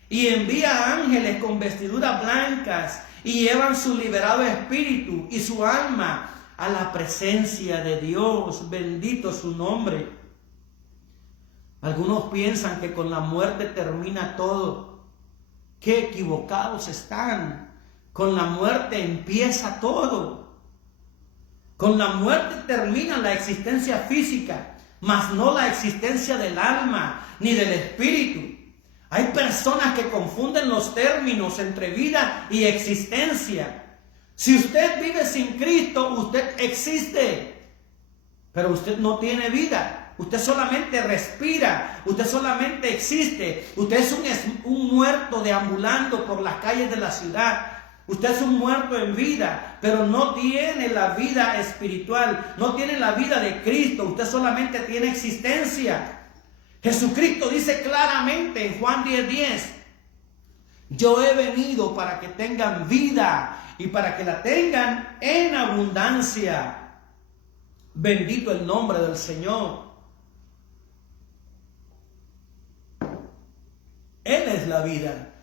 y envía ángeles con vestiduras blancas y llevan su liberado espíritu y su alma a la presencia de Dios. Bendito su nombre. Algunos piensan que con la muerte termina todo. Qué equivocados están. Con la muerte empieza todo. Con la muerte termina la existencia física, mas no la existencia del alma ni del espíritu. Hay personas que confunden los términos entre vida y existencia. Si usted vive sin Cristo, usted existe, pero usted no tiene vida. Usted solamente respira, usted solamente existe. Usted es un muerto deambulando por las calles de la ciudad. Usted es un muerto en vida, pero no tiene la vida espiritual, no tiene la vida de Cristo. Usted solamente tiene existencia. Jesucristo dice claramente en Juan 10:10, yo he venido para que tengan vida y para que la tengan en abundancia. Bendito el nombre del Señor. Él es la vida.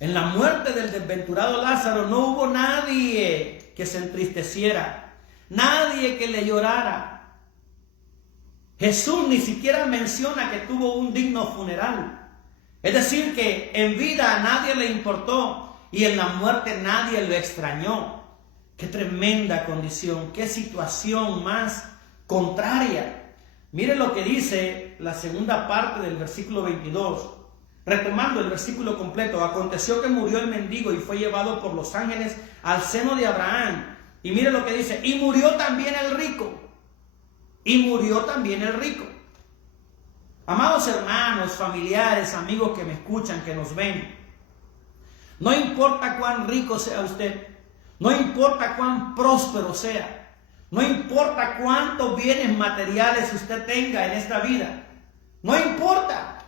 En la muerte del desventurado Lázaro no hubo nadie que se entristeciera, nadie que le llorara. Jesús ni siquiera menciona que tuvo un digno funeral. Es decir, que en vida a nadie le importó y en la muerte nadie lo extrañó. Qué tremenda condición, qué situación más contraria. Mire lo que dice la segunda parte del versículo 22. Retomando el versículo completo, aconteció que murió el mendigo y fue llevado por los ángeles al seno de Abraham. Y mire lo que dice, y murió también el rico. Y murió también el rico. Amados hermanos, familiares, amigos que me escuchan, que nos ven, no importa cuán rico sea usted, no importa cuán próspero sea, no importa cuántos bienes materiales usted tenga en esta vida, no importa.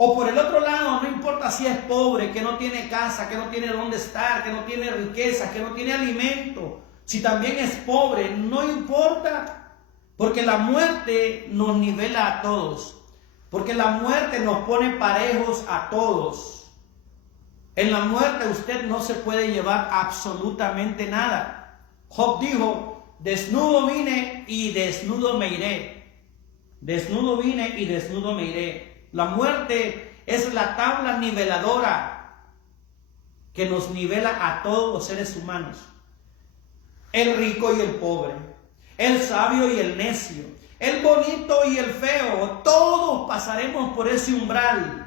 O por el otro lado, no importa si es pobre, que no tiene casa, que no tiene dónde estar, que no tiene riqueza, que no tiene alimento. Si también es pobre, no importa. Porque la muerte nos nivela a todos. Porque la muerte nos pone parejos a todos. En la muerte usted no se puede llevar absolutamente nada. Job dijo, desnudo vine y desnudo me iré. Desnudo vine y desnudo me iré. La muerte es la tabla niveladora que nos nivela a todos los seres humanos. El rico y el pobre, el sabio y el necio, el bonito y el feo, todos pasaremos por ese umbral.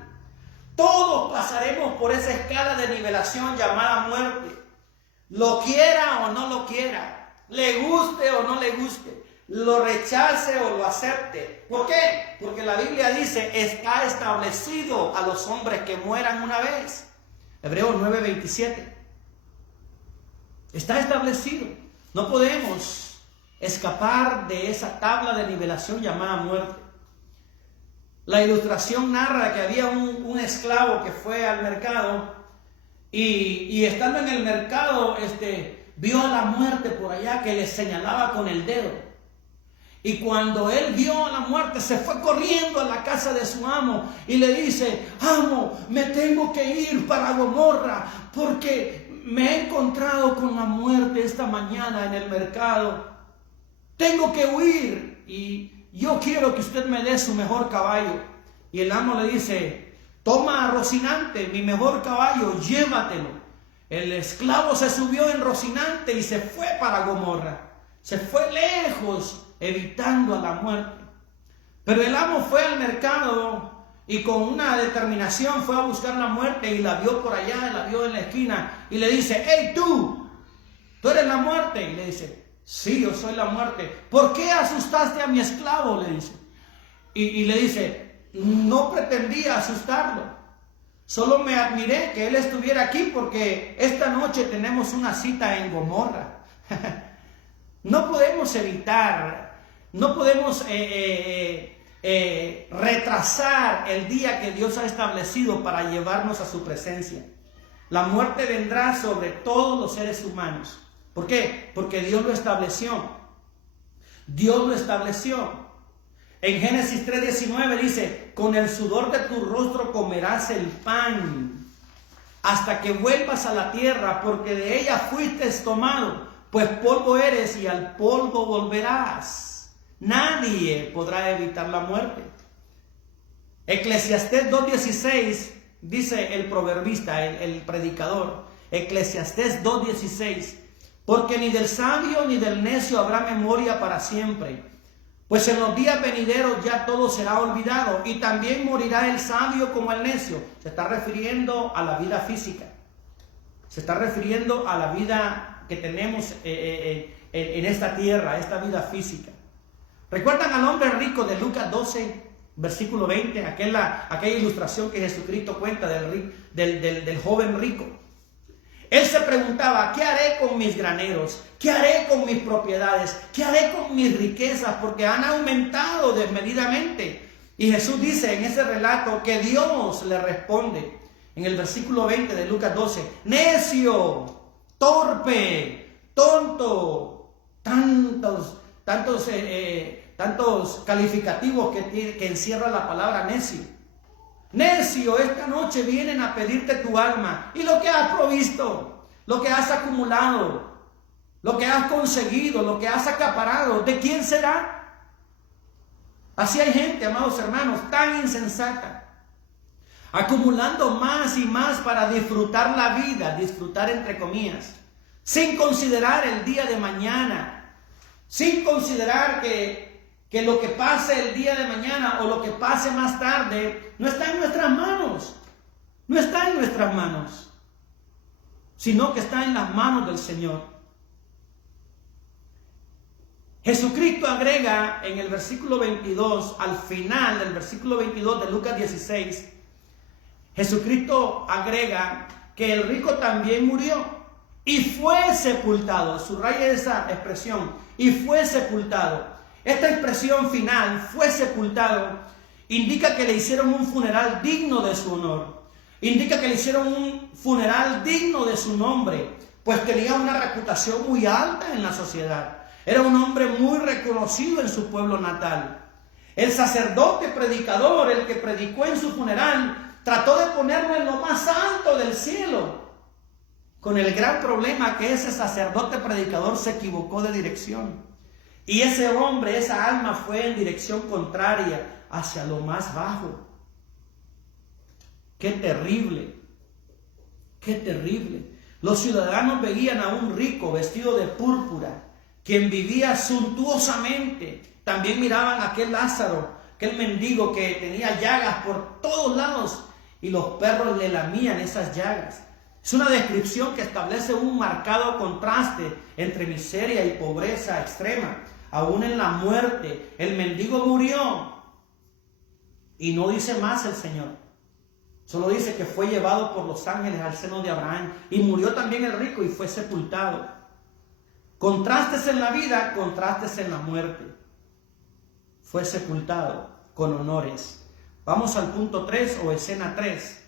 Todos pasaremos por esa escala de nivelación llamada muerte. Lo quiera o no lo quiera, le guste o no le guste, lo rechace o lo acepte. ¿Por qué? Porque la Biblia dice, está establecido a los hombres que mueran una vez. Hebreos 9:27. Está establecido. No podemos escapar de esa tabla de nivelación llamada muerte. La ilustración narra que había un esclavo que fue al mercado y estando en el mercado vio a la muerte por allá que le señalaba con el dedo. Y cuando él vio a la muerte, se fue corriendo a la casa de su amo y le dice, amo, me tengo que ir para Gomorra porque me he encontrado con la muerte esta mañana en el mercado. Tengo que huir y yo quiero que usted me dé su mejor caballo. Y el amo le dice, toma a Rocinante, mi mejor caballo, llévatelo. El esclavo se subió en Rocinante y se fue para Gomorra. Se fue lejos, evitando a la muerte. Pero el amo fue al mercado y con una determinación fue a buscar la muerte y la vio por allá, la vio en la esquina y le dice, hey tú eres la muerte. Y le dice, sí, yo soy la muerte. ¿Por qué asustaste a mi esclavo? Le dice. Y le dice, no pretendía asustarlo. Solo me admiré que él estuviera aquí porque esta noche tenemos una cita en Gomorra. No podemos evitar, no podemos retrasar el día que Dios ha establecido para llevarnos a su presencia. La muerte vendrá sobre todos los seres humanos. ¿Por qué? Porque Dios lo estableció. Dios lo estableció. En Génesis 3:19 dice, con el sudor de tu rostro comerás el pan hasta que vuelvas a la tierra, porque de ella fuiste tomado. Pues polvo eres y al polvo volverás. Nadie podrá evitar la muerte. Eclesiastés 2:16 dice el proverbista, el predicador. Eclesiastés 2:16: porque ni del sabio ni del necio habrá memoria para siempre, pues en los días venideros ya todo será olvidado, y también morirá el sabio como el necio. Se está refiriendo a la vida física, se está refiriendo a la vida que tenemos en esta tierra, esta vida física. ¿Recuerdan al hombre rico de Lucas 12, versículo 20? Aquella ilustración que Jesucristo cuenta del joven rico. Él se preguntaba: ¿qué haré con mis graneros? ¿Qué haré con mis propiedades? ¿Qué haré con mis riquezas? Porque han aumentado desmedidamente. Y Jesús dice en ese relato que Dios le responde en el versículo 20 de Lucas 12: necio, torpe, tonto. Tantos calificativos que encierra la palabra necio. Necio, esta noche vienen a pedirte tu alma y lo que has provisto, lo que has acumulado, lo que has conseguido, lo que has acaparado, ¿de quién será? Así hay gente, amados hermanos, tan insensata, acumulando más y más para disfrutar la vida, disfrutar entre comillas, sin considerar el día de mañana, sin considerar que lo que pase el día de mañana o lo que pase más tarde no está en nuestras manos. No está en nuestras manos, sino que está en las manos del Señor. Jesucristo agrega en el versículo 22, al final del versículo 22 de Lucas 16, Jesucristo agrega que el rico también murió y fue sepultado. Subraya esa expresión: y fue sepultado. Esta expresión final, fue sepultado, indica que le hicieron un funeral digno de su honor. Indica que le hicieron un funeral digno de su nombre, pues tenía una reputación muy alta en la sociedad. Era un hombre muy reconocido en su pueblo natal. El sacerdote predicador, el que predicó en su funeral, trató de ponerlo en lo más alto del cielo, con el gran problema que ese sacerdote predicador se equivocó de dirección. Y ese hombre, esa alma, fue en dirección contraria, hacia lo más bajo. ¡Qué terrible! ¡Qué terrible! Los ciudadanos veían a un rico vestido de púrpura, quien vivía suntuosamente. También miraban a aquel Lázaro, aquel mendigo que tenía llagas por todos lados, y los perros le lamían esas llagas. Es una descripción que establece un marcado contraste entre miseria y pobreza extrema. Aún en la muerte, el mendigo murió. Y no dice más el Señor. Solo dice que fue llevado por los ángeles al seno de Abraham. Y murió también el rico y fue sepultado. Contrastes en la vida, contrastes en la muerte. Fue sepultado con honores. Vamos al punto 3 o escena 3.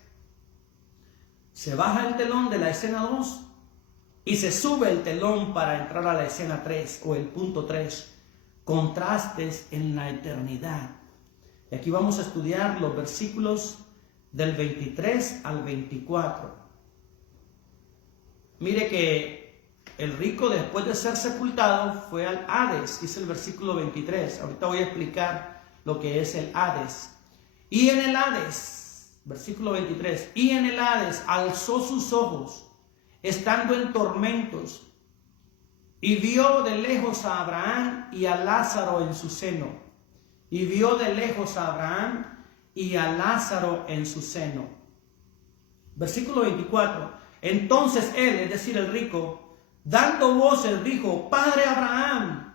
Se baja el telón de la escena 2 y se sube el telón para entrar a la escena 3 o el punto 3. Contrastes en la eternidad. Y aquí vamos a estudiar los versículos del 23 al 24. Mire que el rico, después de ser sepultado, fue al Hades, dice el versículo 23. Ahorita voy a explicar lo que es el Hades. Y en el Hades, versículo 23, y en el Hades alzó sus ojos, estando en tormentos, y vio de lejos a Abraham y a Lázaro en su seno. Y vio de lejos a Abraham y a Lázaro en su seno. Versículo 24. Entonces él, es decir, el rico, dando voces, dijo: Padre Abraham,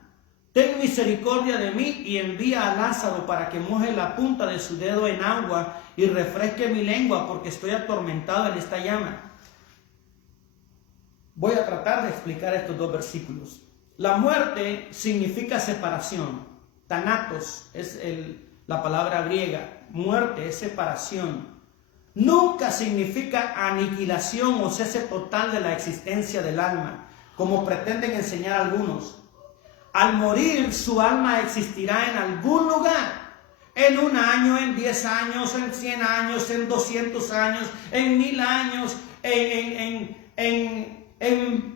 ten misericordia de mí y envía a Lázaro para que moje la punta de su dedo en agua y refresque mi lengua, porque estoy atormentado en esta llama. Voy a tratar de explicar estos dos versículos. La muerte significa separación. Thanatos es la palabra griega. Muerte es separación. Nunca significa aniquilación o cese total de la existencia del alma, como pretenden enseñar algunos. Al morir, su alma existirá en algún lugar. En 1 año, en 10 años, en 100 años, en 200 años, en 1000 años, en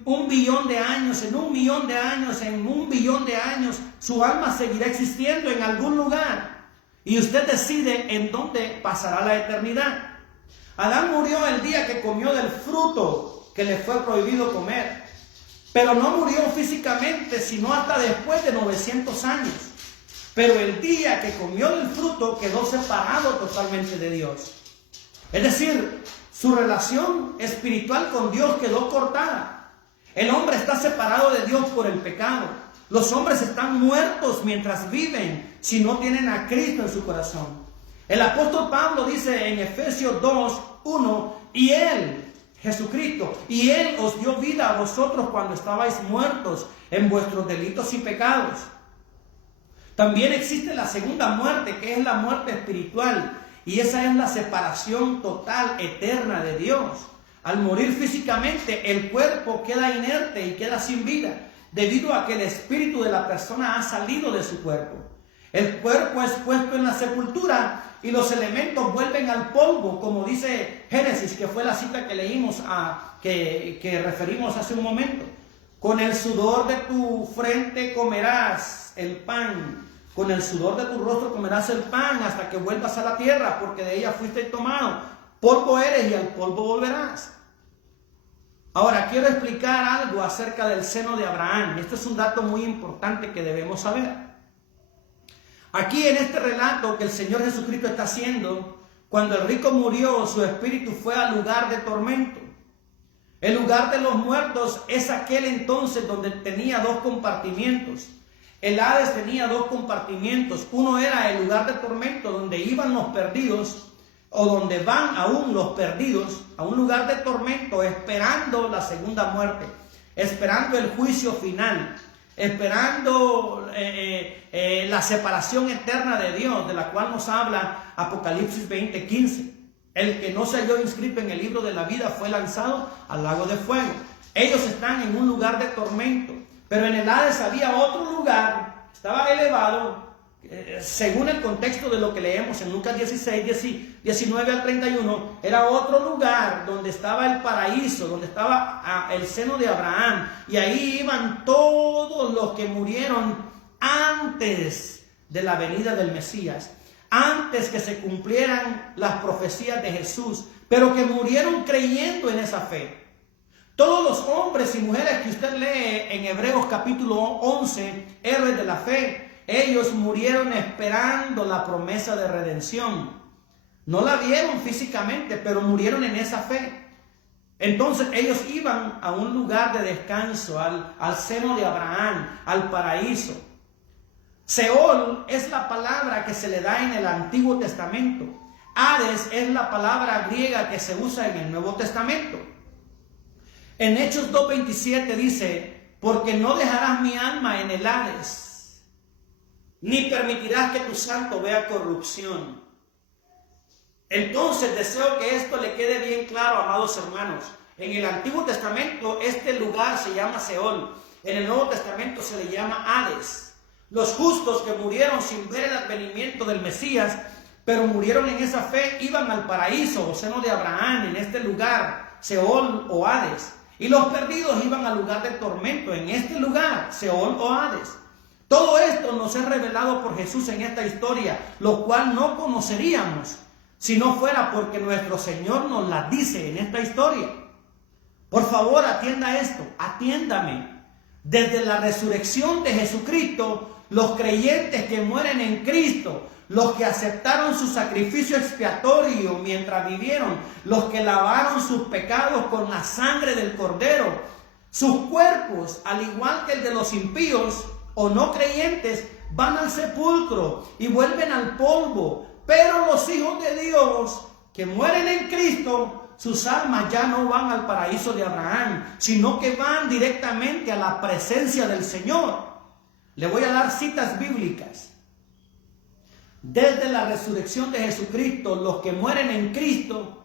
1 billón de años, en 1 millón de años, en 1 billón de años, su alma seguirá existiendo en algún lugar. y usted decide en dónde pasará la eternidad. Adán murió el día que comió del fruto que le fue prohibido comer, pero no murió físicamente sino hasta después de 900 años. Pero el día que comió del fruto quedó separado totalmente de Dios. Es decir, su relación espiritual con Dios quedó cortada. El hombre está separado de Dios por el pecado. Los hombres están muertos mientras viven si no tienen a Cristo en su corazón. El apóstol Pablo dice en Efesios 2:1, y Él, Jesucristo, y Él os dio vida a vosotros cuando estabais muertos en vuestros delitos y pecados. También existe la segunda muerte, que es la muerte espiritual, y esa es la separación total, eterna de Dios. Al morir físicamente, el cuerpo queda inerte y queda sin vida, debido a que el espíritu de la persona ha salido de su cuerpo. El cuerpo es puesto en la sepultura y los elementos vuelven al polvo, como dice Génesis, que fue la cita que leímos, que referimos hace un momento. Con el sudor de tu frente comerás el pan, con el sudor de tu rostro comerás el pan hasta que vuelvas a la tierra, porque de ella fuiste tomado. Polvo eres y al polvo volverás. Ahora quiero explicar algo acerca del seno de Abraham. Esto es un dato muy importante que debemos saber. Aquí en este relato que el Señor Jesucristo está haciendo, cuando el rico murió, su espíritu fue al lugar de tormento. El lugar de los muertos es aquel entonces donde tenía dos compartimientos. El Hades tenía dos compartimientos. Uno era el lugar de tormento donde iban los perdidos, o donde van aún los perdidos, a un lugar de tormento esperando la segunda muerte, esperando el juicio final, esperando la separación eterna de Dios, de la cual nos habla Apocalipsis 20:15. El que no se halló inscrito en el libro de la vida fue lanzado al lago de fuego. Ellos están en un lugar de tormento, pero en el Hades había otro lugar, estaba elevado, según el contexto de lo que leemos en Lucas 16, 19 al 31, era otro lugar donde estaba el paraíso, donde estaba el seno de Abraham, y ahí iban todos los que murieron antes de la venida del Mesías, antes que se cumplieran las profecías de Jesús, pero que murieron creyendo en esa fe. Todos los hombres y mujeres que usted lee en Hebreos capítulo 11, héroes de la fe, ellos murieron esperando la promesa de redención. No la vieron físicamente, pero murieron en esa fe. Entonces ellos iban a un lugar de descanso, al seno de Abraham, al paraíso. Seol es la palabra que se le da en el Antiguo Testamento. Hades es la palabra griega que se usa en el Nuevo Testamento. En Hechos 2:27 dice, porque no dejarás mi alma en el Hades, ni permitirás que tu santo vea corrupción. Entonces deseo que esto le quede bien claro, amados hermanos. En el Antiguo Testamento este lugar se llama Seol. En el Nuevo Testamento se le llama Hades. Los justos que murieron sin ver el advenimiento del Mesías, pero murieron en esa fe, iban al paraíso o seno de Abraham, en este lugar, Seol o Hades. Y los perdidos iban al lugar de tormento, en este lugar, Seol o Hades. Todo esto nos es revelado por Jesús en esta historia, lo cual no conoceríamos si no fuera porque nuestro Señor nos la dice en esta historia. Por favor, atienda esto, atiéndame. Desde la resurrección de Jesucristo, los creyentes que mueren en Cristo, los que aceptaron su sacrificio expiatorio mientras vivieron, los que lavaron sus pecados con la sangre del Cordero, sus cuerpos, al igual que el de los impíos o no creyentes, van al sepulcro y vuelven al polvo. Pero los hijos de Dios que mueren en Cristo, sus almas ya no van al paraíso de Abraham, sino que van directamente a la presencia del Señor. Le voy a dar citas bíblicas. Desde la resurrección de Jesucristo, los que mueren en Cristo,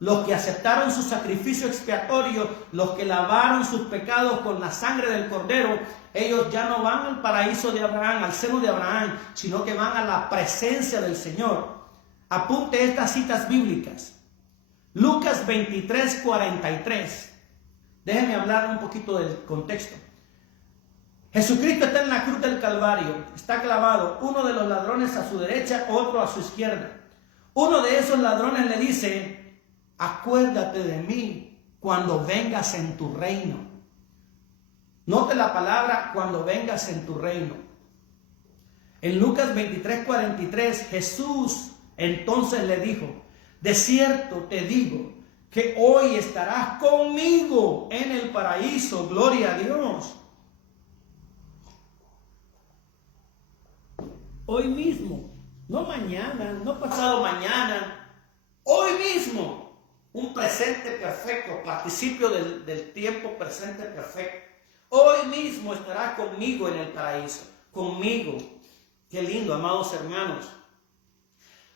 los que aceptaron su sacrificio expiatorio, los que lavaron sus pecados con la sangre del Cordero, ellos ya no van al paraíso de Abraham, al seno de Abraham, sino que van a la presencia del Señor. Apunte estas citas bíblicas. Lucas 23:43. Déjenme hablar un poquito del contexto. Jesucristo está en la cruz del Calvario, está clavado, uno de los ladrones a su derecha, otro a su izquierda. Uno de esos ladrones le dice: acuérdate de mí cuando vengas en tu reino. Note la palabra cuando vengas en tu reino. En Lucas 23:43, Jesús entonces le dijo: de cierto te digo que hoy estarás conmigo en el paraíso. Gloria a Dios. Hoy mismo, no mañana, no pasado mañana, hoy mismo, un presente perfecto, participio del tiempo presente perfecto. Hoy mismo estarás conmigo en el paraíso, conmigo. Qué lindo, amados hermanos.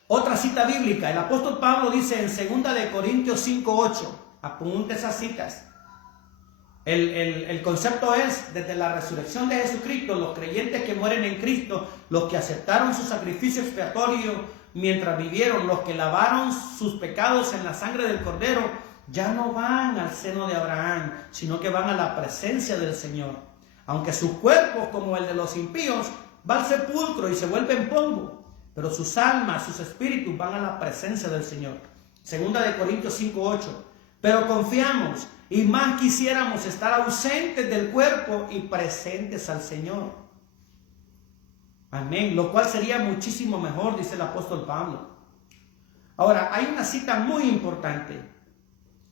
Otra cita bíblica, el apóstol Pablo dice en 2 Corintios 5:8, apunte esas citas. El concepto es, desde la resurrección de Jesucristo, los creyentes que mueren en Cristo, los que aceptaron su sacrificio expiatorio mientras vivieron, los que lavaron sus pecados en la sangre del Cordero, ya no van al seno de Abraham, sino que van a la presencia del Señor. Aunque sus cuerpos, como el de los impíos, van al sepulcro y se vuelven polvo, pero sus almas, sus espíritus van a la presencia del Señor. 2 Corintios 5:8. Pero confiamos y más quisiéramos estar ausentes del cuerpo y presentes al Señor. Amén. Lo cual sería muchísimo mejor, dice el apóstol Pablo. Ahora, hay una cita muy importante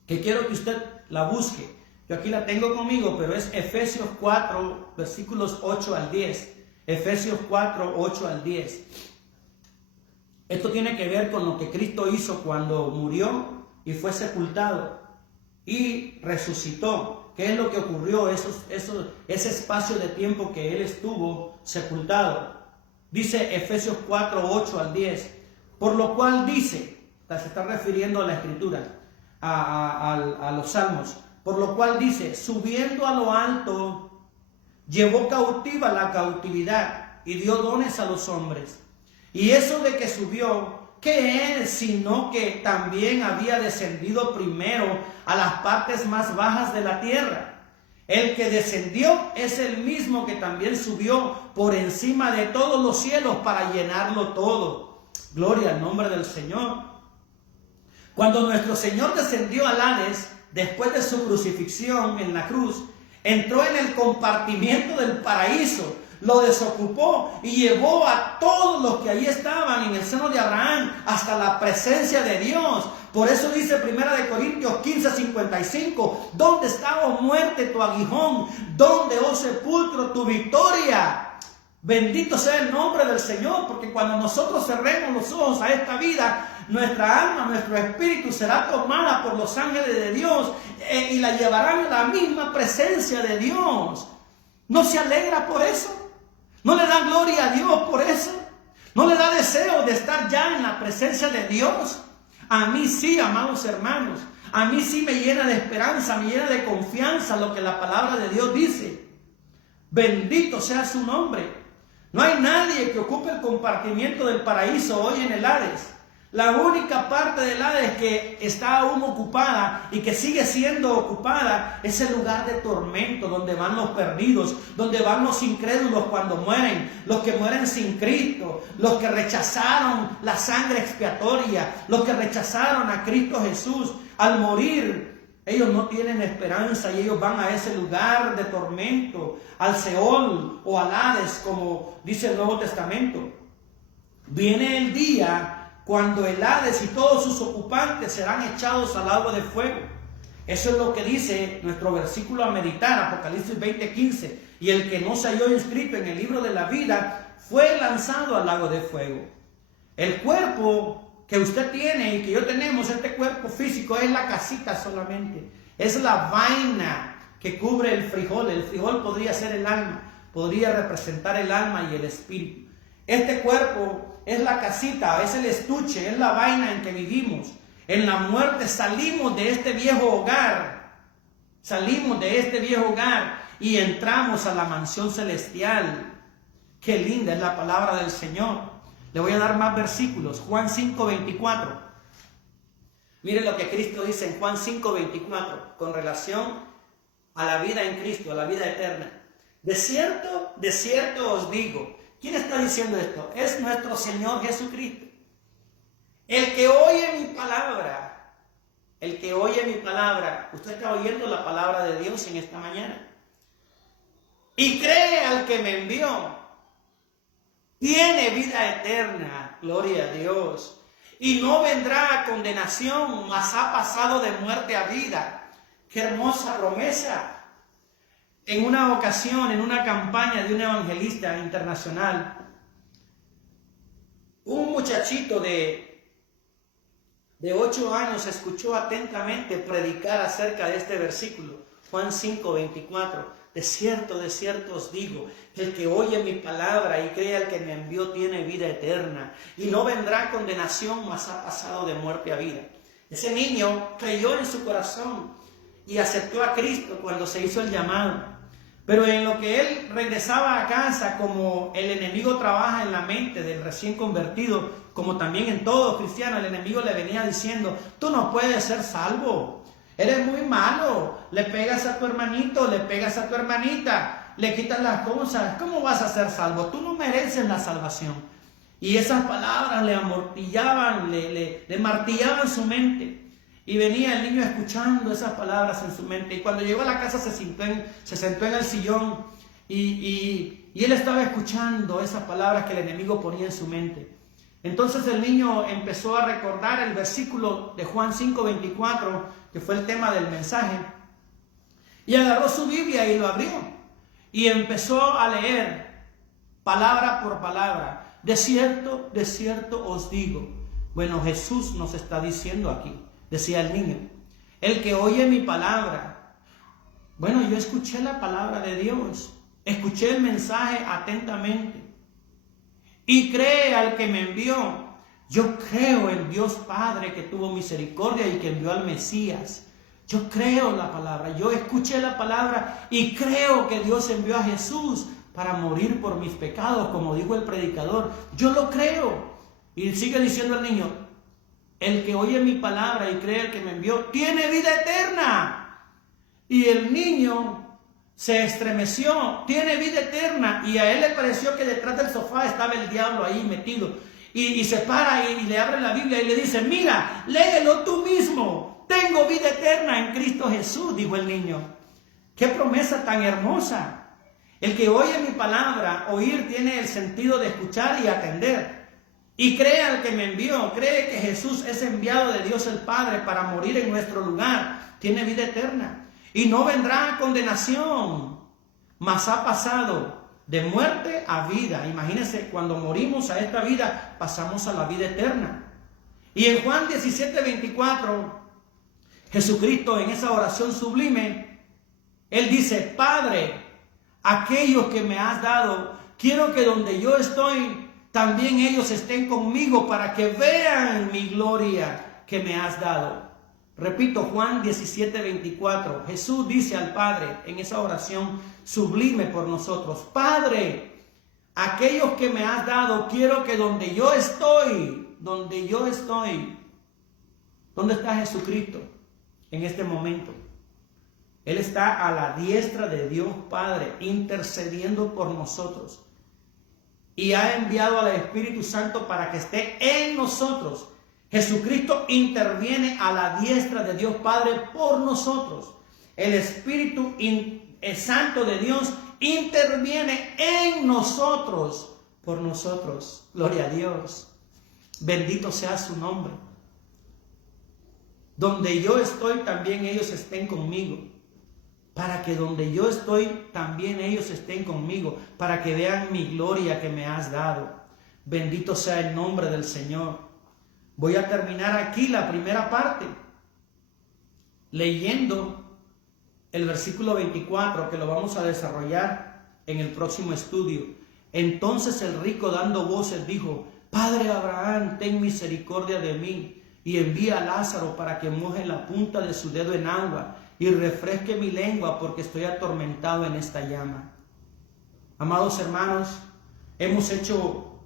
que quiero que usted la busque. Yo aquí la tengo conmigo, pero es Efesios 4, versículos 8 al 10. Efesios 4, 8 al 10. Esto tiene que ver con lo que Cristo hizo cuando murió y fue sepultado y resucitó. ¿Qué es lo que ocurrió ese espacio de tiempo que Él estuvo sepultado? Dice Efesios 4, 8 al 10. Por lo cual dice, se está refiriendo a la Escritura, a los Salmos. Por lo cual dice: subiendo a lo alto, llevó cautiva la cautividad y dio dones a los hombres. Y eso de que subió, ¿qué es sino que también había descendido primero a las partes más bajas de la tierra? El que descendió es el mismo que también subió por encima de todos los cielos para llenarlo todo. Gloria al nombre del Señor. Cuando nuestro Señor descendió al Hades, después de su crucifixión en la cruz, entró en el compartimiento del paraíso, lo desocupó y llevó a todos los que allí estaban en el seno de Abraham hasta la presencia de Dios. Por eso dice 1 Corintios 15:55, ¿dónde está, oh muerte, tu aguijón? ¿Dónde, oh sepulcro, tu victoria? Bendito sea el nombre del Señor, porque cuando nosotros cerremos los ojos a esta vida, nuestra alma, nuestro espíritu será tomada por los ángeles de Dios y la llevarán a la misma presencia de Dios. ¿No se alegra por eso? ¿No le da gloria a Dios por eso? ¿No le da deseo de estar ya en la presencia de Dios? A mí sí, amados hermanos. A mí sí me llena de esperanza, me llena de confianza lo que la palabra de Dios dice. Bendito sea su nombre. No hay nadie que ocupe el compartimiento del paraíso hoy en el Hades. La única parte del Hades que está aún ocupada y que sigue siendo ocupada es el lugar de tormento, donde van los perdidos, donde van los incrédulos cuando mueren, los que mueren sin Cristo, los que rechazaron la sangre expiatoria, los que rechazaron a Cristo Jesús. Al morir, ellos no tienen esperanza y ellos van a ese lugar de tormento, al Seol o al Hades, como dice el Nuevo Testamento. Viene el día cuando el Hades y todos sus ocupantes serán echados al lago de fuego. Eso es lo que dice nuestro versículo a meditar, Apocalipsis 20:15. Y el que no se halló inscrito en el libro de la vida fue lanzado al lago de fuego. El cuerpo que usted tiene y que yo tenemos, este cuerpo físico, es la casita solamente. Es la vaina que cubre el frijol. El frijol podría ser el alma, podría representar el alma y el espíritu. Este cuerpo es la casita, es el estuche, es la vaina en que vivimos. En la muerte salimos de este viejo hogar. Salimos de este viejo hogar y entramos a la mansión celestial. Qué linda es la palabra del Señor. Le voy a dar más versículos. Juan 5:24. Miren lo que Cristo dice en Juan 5:24 con relación a la vida en Cristo, a la vida eterna. de cierto os digo. ¿Quién está diciendo esto? Es nuestro Señor Jesucristo. El que oye mi palabra, usted está oyendo la palabra de Dios en esta mañana, y cree al que me envió, tiene vida eterna, gloria a Dios, y no vendrá a condenación, mas ha pasado de muerte a vida. ¡Qué hermosa promesa! En una ocasión, en una campaña de un evangelista internacional, un muchachito de 8 años escuchó atentamente predicar acerca de este versículo, Juan 5:24. De cierto os digo, el que oye mi palabra y cree al que me envió tiene vida eterna, y no vendrá condenación, mas ha pasado de muerte a vida. Ese niño creyó en su corazón y aceptó a Cristo cuando se hizo el llamado. Pero en lo que él regresaba a casa, como el enemigo trabaja en la mente del recién convertido, como también en todo cristiano, el enemigo le venía diciendo: tú no puedes ser salvo, eres muy malo, le pegas a tu hermanito, le pegas a tu hermanita, le quitas las cosas, ¿cómo vas a ser salvo? Tú no mereces la salvación. Y esas palabras le amortillaban, le martillaban su mente. Y venía el niño escuchando esas palabras en su mente. Y cuando llegó a la casa se sentó en el sillón. Y él estaba escuchando esas palabras que el enemigo ponía en su mente. Entonces el niño empezó a recordar el versículo de Juan 5:24, que fue el tema del mensaje. Y agarró su Biblia y lo abrió. Y empezó a leer palabra por palabra. De cierto os digo. Bueno, Jesús nos está diciendo aquí. Decía el niño, el que oye mi palabra. Bueno, yo escuché la palabra de Dios, escuché el mensaje atentamente, y cree al que me envió. Yo creo en Dios Padre que tuvo misericordia y que envió al Mesías. Yo creo la palabra, yo escuché la palabra y creo que Dios envió a Jesús para morir por mis pecados, como dijo el predicador. Yo lo creo. Y sigue diciendo el niño, el que oye mi palabra y cree al que me envió, tiene vida eterna. Y el niño se estremeció, tiene vida eterna. Y a él le pareció que detrás del sofá estaba el diablo ahí metido. Y se para y le abre la Biblia y le dice: mira, léelo tú mismo. Tengo vida eterna en Cristo Jesús, dijo el niño. Qué promesa tan hermosa. El que oye mi palabra, oír tiene el sentido de escuchar y atender. Y cree al que me envió, cree que Jesús es enviado de Dios el Padre para morir en nuestro lugar, tiene vida eterna. Y no vendrá a condenación, mas ha pasado de muerte a vida. Imagínense, cuando morimos a esta vida, pasamos a la vida eterna. Y en Juan 17:24, Jesucristo en esa oración sublime, Él dice: Padre, aquellos que me has dado, quiero que donde yo estoy, también ellos estén conmigo para que vean mi gloria que me has dado. Repito, Juan 17:24. Jesús dice al Padre en esa oración sublime por nosotros: Padre, aquellos que me has dado, quiero que donde yo estoy, ¿dónde está Jesucristo en este momento? Él está a la diestra de Dios Padre, intercediendo por nosotros. Y ha enviado al Espíritu Santo para que esté en nosotros. Jesucristo interviene a la diestra de Dios Padre por nosotros. El Espíritu Santo de Dios interviene en nosotros, por nosotros. Gloria a Dios. Bendito sea su nombre. Donde yo estoy, también ellos estén conmigo. Para que donde yo estoy, también ellos estén conmigo, para que vean mi gloria que me has dado. Bendito sea el nombre del Señor. Voy a terminar aquí la primera parte, leyendo el versículo 24, que lo vamos a desarrollar en el próximo estudio. Entonces el rico, dando voces, dijo: Padre Abraham, ten misericordia de mí, y envía a Lázaro para que moje la punta de su dedo en agua y refresque mi lengua, porque estoy atormentado en esta llama. Amados hermanos, hemos hecho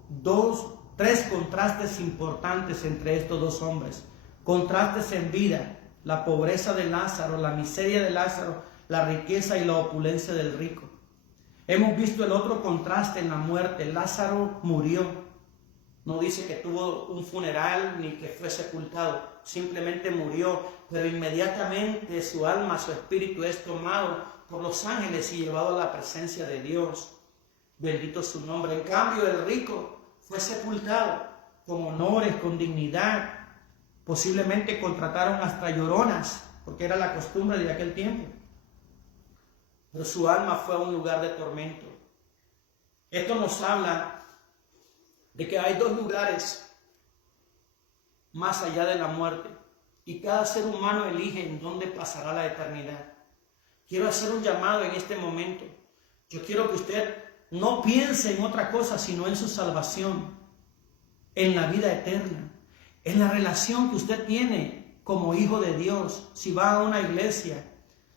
3 contrastes importantes entre estos dos hombres. Contrastes en vida: la pobreza de Lázaro, la miseria de Lázaro, la riqueza y la opulencia del rico. Hemos visto el otro contraste en la muerte. Lázaro murió. No dice que tuvo un funeral ni que fue sepultado. Simplemente murió. Pero inmediatamente su alma, su espíritu es tomado por los ángeles y llevado a la presencia de Dios. Bendito su nombre. En cambio, el rico fue sepultado con honores, con dignidad. Posiblemente contrataron hasta lloronas, porque era la costumbre de aquel tiempo. Pero su alma fue a un lugar de tormento. Esto nos habla de que hay dos lugares más allá de la muerte, y cada ser humano elige en dónde pasará la eternidad. Quiero hacer un llamado en este momento. Yo quiero que usted no piense en otra cosa sino en su salvación, en la vida eterna, en la relación que usted tiene como hijo de Dios. Si va a una iglesia,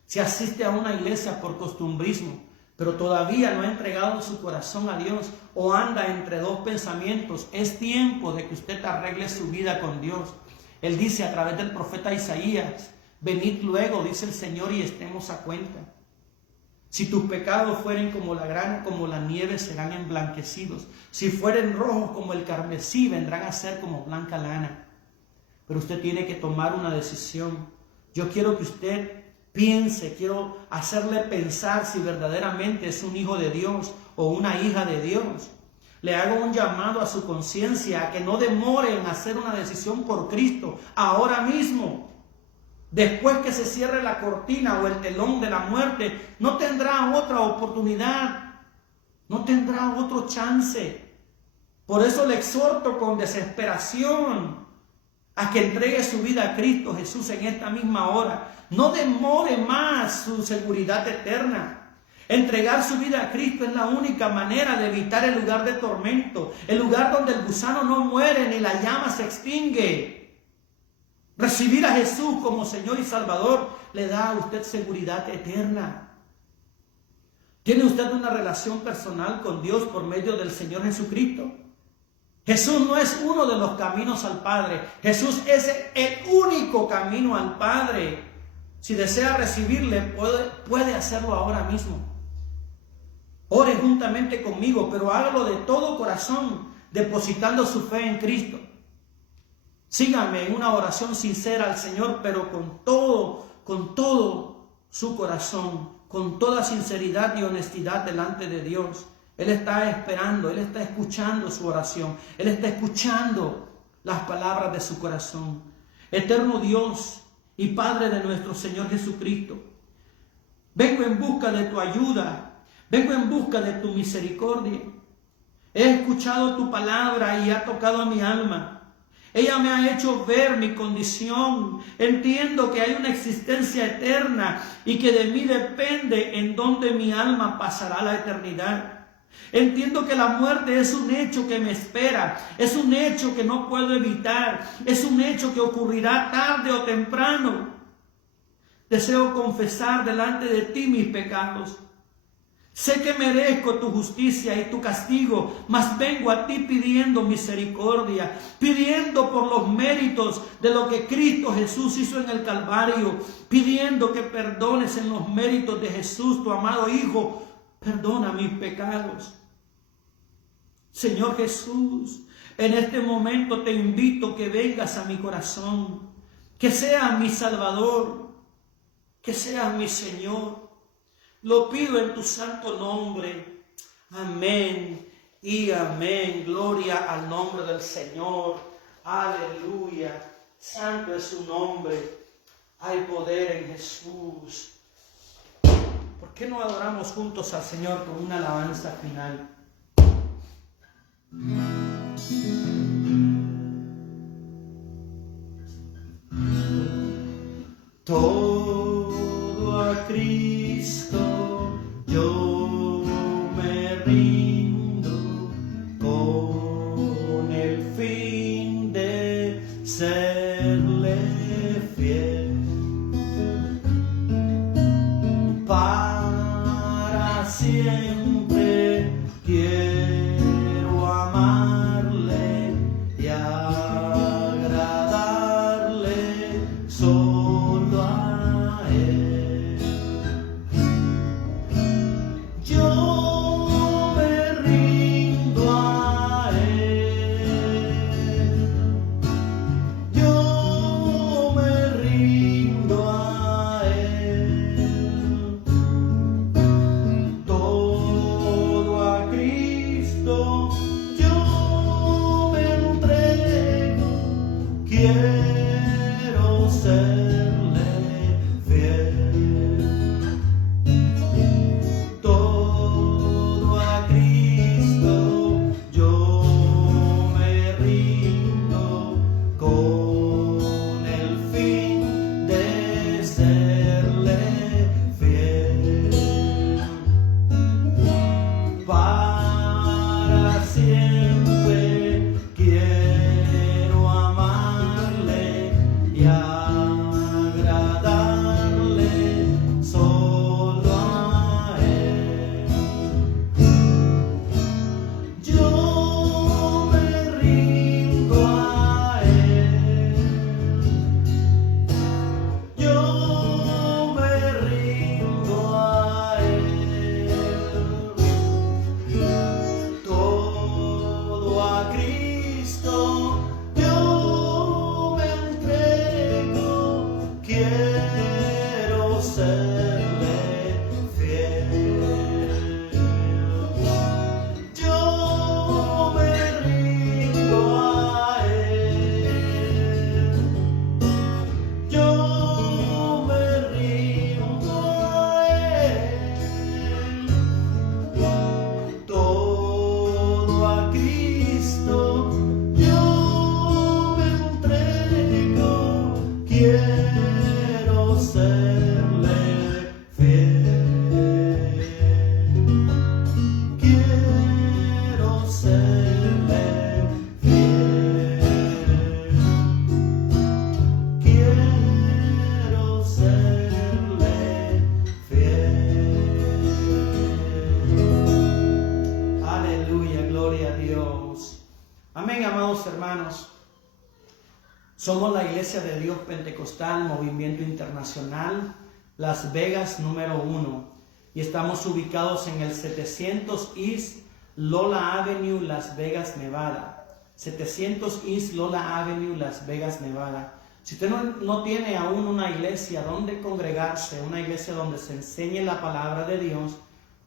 si asiste a una iglesia por costumbrismo, pero todavía no ha entregado su corazón a Dios o anda entre dos pensamientos, es tiempo de que usted arregle su vida con Dios. Él dice a través del profeta Isaías: venid luego, dice el Señor, y estemos a cuenta. Si tus pecados fueren como la grana, como la nieve, serán emblanquecidos. Si fueren rojos como el carmesí, vendrán a ser como blanca lana. Pero usted tiene que tomar una decisión. Yo quiero que usted piense, quiero hacerle pensar si verdaderamente es un hijo de Dios o una hija de Dios. Le hago un llamado a su conciencia a que no demore en hacer una decisión por Cristo ahora mismo. Después que se cierre la cortina o el telón de la muerte, no tendrá otra oportunidad, no tendrá otro chance. Por eso le exhorto con desesperación a que entregue su vida a Cristo Jesús en esta misma hora. No demore más su seguridad eterna. Entregar su vida a Cristo es la única manera de evitar el lugar de tormento, el lugar donde el gusano no muere ni la llama se extingue. Recibir a Jesús como Señor y Salvador le da a usted seguridad eterna. ¿Tiene usted una relación personal con Dios por medio del Señor Jesucristo? Jesús no es uno de los caminos al Padre. Jesús es el único camino al Padre. Si desea recibirle, puede hacerlo ahora mismo. Ore juntamente conmigo, pero hágalo de todo corazón, depositando su fe en Cristo. Sígame en una oración sincera al Señor, pero con todo su corazón, con toda sinceridad y honestidad delante de Dios. Él está esperando, Él está escuchando su oración, Él está escuchando las palabras de su corazón. Eterno Dios y Padre de nuestro Señor Jesucristo, vengo en busca de tu ayuda, vengo en busca de tu misericordia. He escuchado tu palabra y ha tocado a mi alma. Ella me ha hecho ver mi condición. Entiendo que hay una existencia eterna y que de mí depende en dónde mi alma pasará la eternidad. Entiendo que la muerte es un hecho que me espera, es un hecho que no puedo evitar, es un hecho que ocurrirá tarde o temprano. Deseo confesar delante de ti mis pecados. Sé que merezco tu justicia y tu castigo, mas vengo a ti pidiendo misericordia, pidiendo por los méritos de lo que Cristo Jesús hizo en el Calvario, pidiendo que perdones en los méritos de Jesús, tu amado Hijo. Perdona mis pecados. Señor Jesús, en este momento te invito que vengas a mi corazón, que seas mi Salvador, que seas mi Señor. Lo pido en tu santo nombre. Amén y amén. Gloria al nombre del Señor. Aleluya. Santo es su nombre. Hay poder en Jesús. ¿Por qué no adoramos juntos al Señor con una alabanza final? Todo a Cristo yo me rindo con el fin de serle fiel. Para siempre quiero amarle y agradarle solo a Él. Yo Amén, amados hermanos. Somos la Iglesia de Dios Pentecostal, Movimiento Internacional, Las Vegas número 1. Y estamos ubicados en el 700 East Lola Avenue, Las Vegas, Nevada. 700 East Lola Avenue, Las Vegas, Nevada. Si usted no tiene aún una iglesia donde congregarse, una iglesia donde se enseñe la palabra de Dios,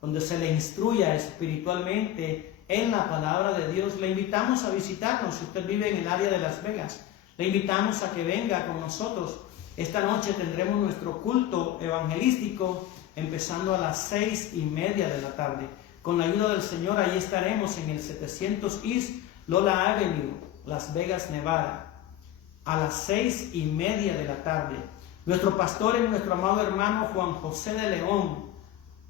donde se le instruya espiritualmente en la palabra de Dios, le invitamos a visitarnos. Si usted vive en el área de Las Vegas, le invitamos a que venga con nosotros. Esta noche tendremos nuestro culto evangelístico empezando a las 6:30 de la tarde. Con la ayuda del Señor, ahí estaremos en el 700 East Lola Avenue, Las Vegas, Nevada, a las 6:30 de la tarde. Nuestro pastor es nuestro amado hermano Juan José de León.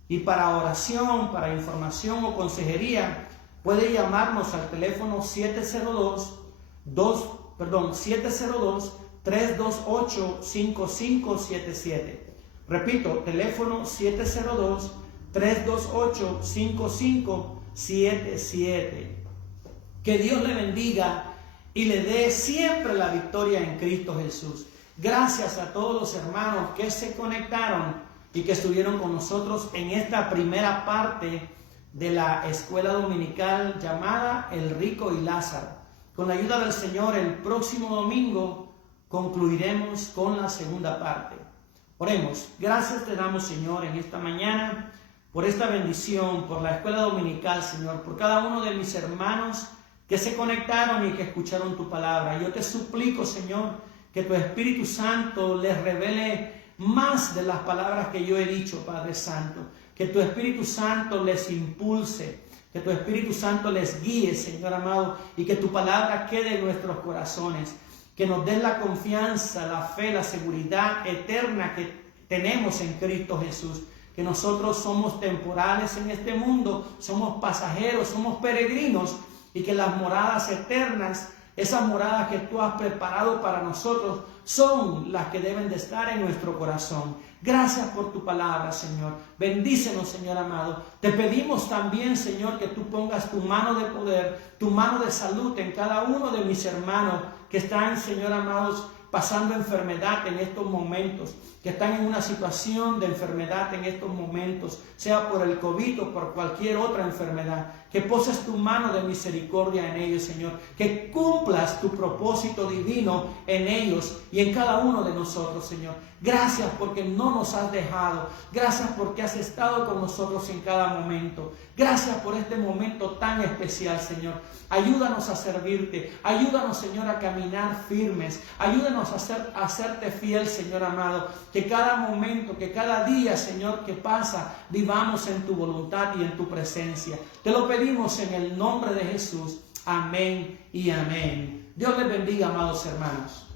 Y para oración, para información o consejería, puede llamarnos al teléfono 702-328-5577. Repito, teléfono 702-328-5577. Que Dios le bendiga y le dé siempre la victoria en Cristo Jesús. Gracias a todos los hermanos que se conectaron y que estuvieron con nosotros en esta primera parte de la escuela dominical llamada El Rico y Lázaro. Con la ayuda del Señor, el próximo domingo concluiremos con la segunda parte. Oremos. Gracias te damos, Señor, en esta mañana por esta bendición, por la escuela dominical, Señor, por cada uno de mis hermanos que se conectaron y que escucharon tu palabra. Yo te suplico, Señor, que tu Espíritu Santo les revele más de las palabras que yo he dicho, Padre Santo. Que tu Espíritu Santo les impulse, que tu Espíritu Santo les guíe, Señor amado, y que tu palabra quede en nuestros corazones. Que nos den la confianza, la fe, la seguridad eterna que tenemos en Cristo Jesús. Que nosotros somos temporales en este mundo, somos pasajeros, somos peregrinos, y que las moradas eternas, esas moradas que tú has preparado para nosotros, son las que deben de estar en nuestro corazón. Gracias por tu palabra, Señor. Bendícenos, Señor amado. Te pedimos también, Señor, que tú pongas tu mano de poder, tu mano de salud en cada uno de mis hermanos que están, Señor amados, pasando enfermedad en estos momentos, que están en una situación de enfermedad en estos momentos, sea por el COVID o por cualquier otra enfermedad. Que poses tu mano de misericordia en ellos, Señor. Que cumplas tu propósito divino en ellos y en cada uno de nosotros, Señor. Gracias porque no nos has dejado. Gracias porque has estado con nosotros en cada momento. Gracias por este momento tan especial, Señor. Ayúdanos a servirte. Ayúdanos, Señor, a caminar firmes. Ayúdanos a hacerte fiel, Señor amado. Que cada momento, que cada día, Señor, que pasa, vivamos en tu voluntad y en tu presencia. Te lo pedimos en el nombre de Jesús. Amén y amén. Dios les bendiga, amados hermanos.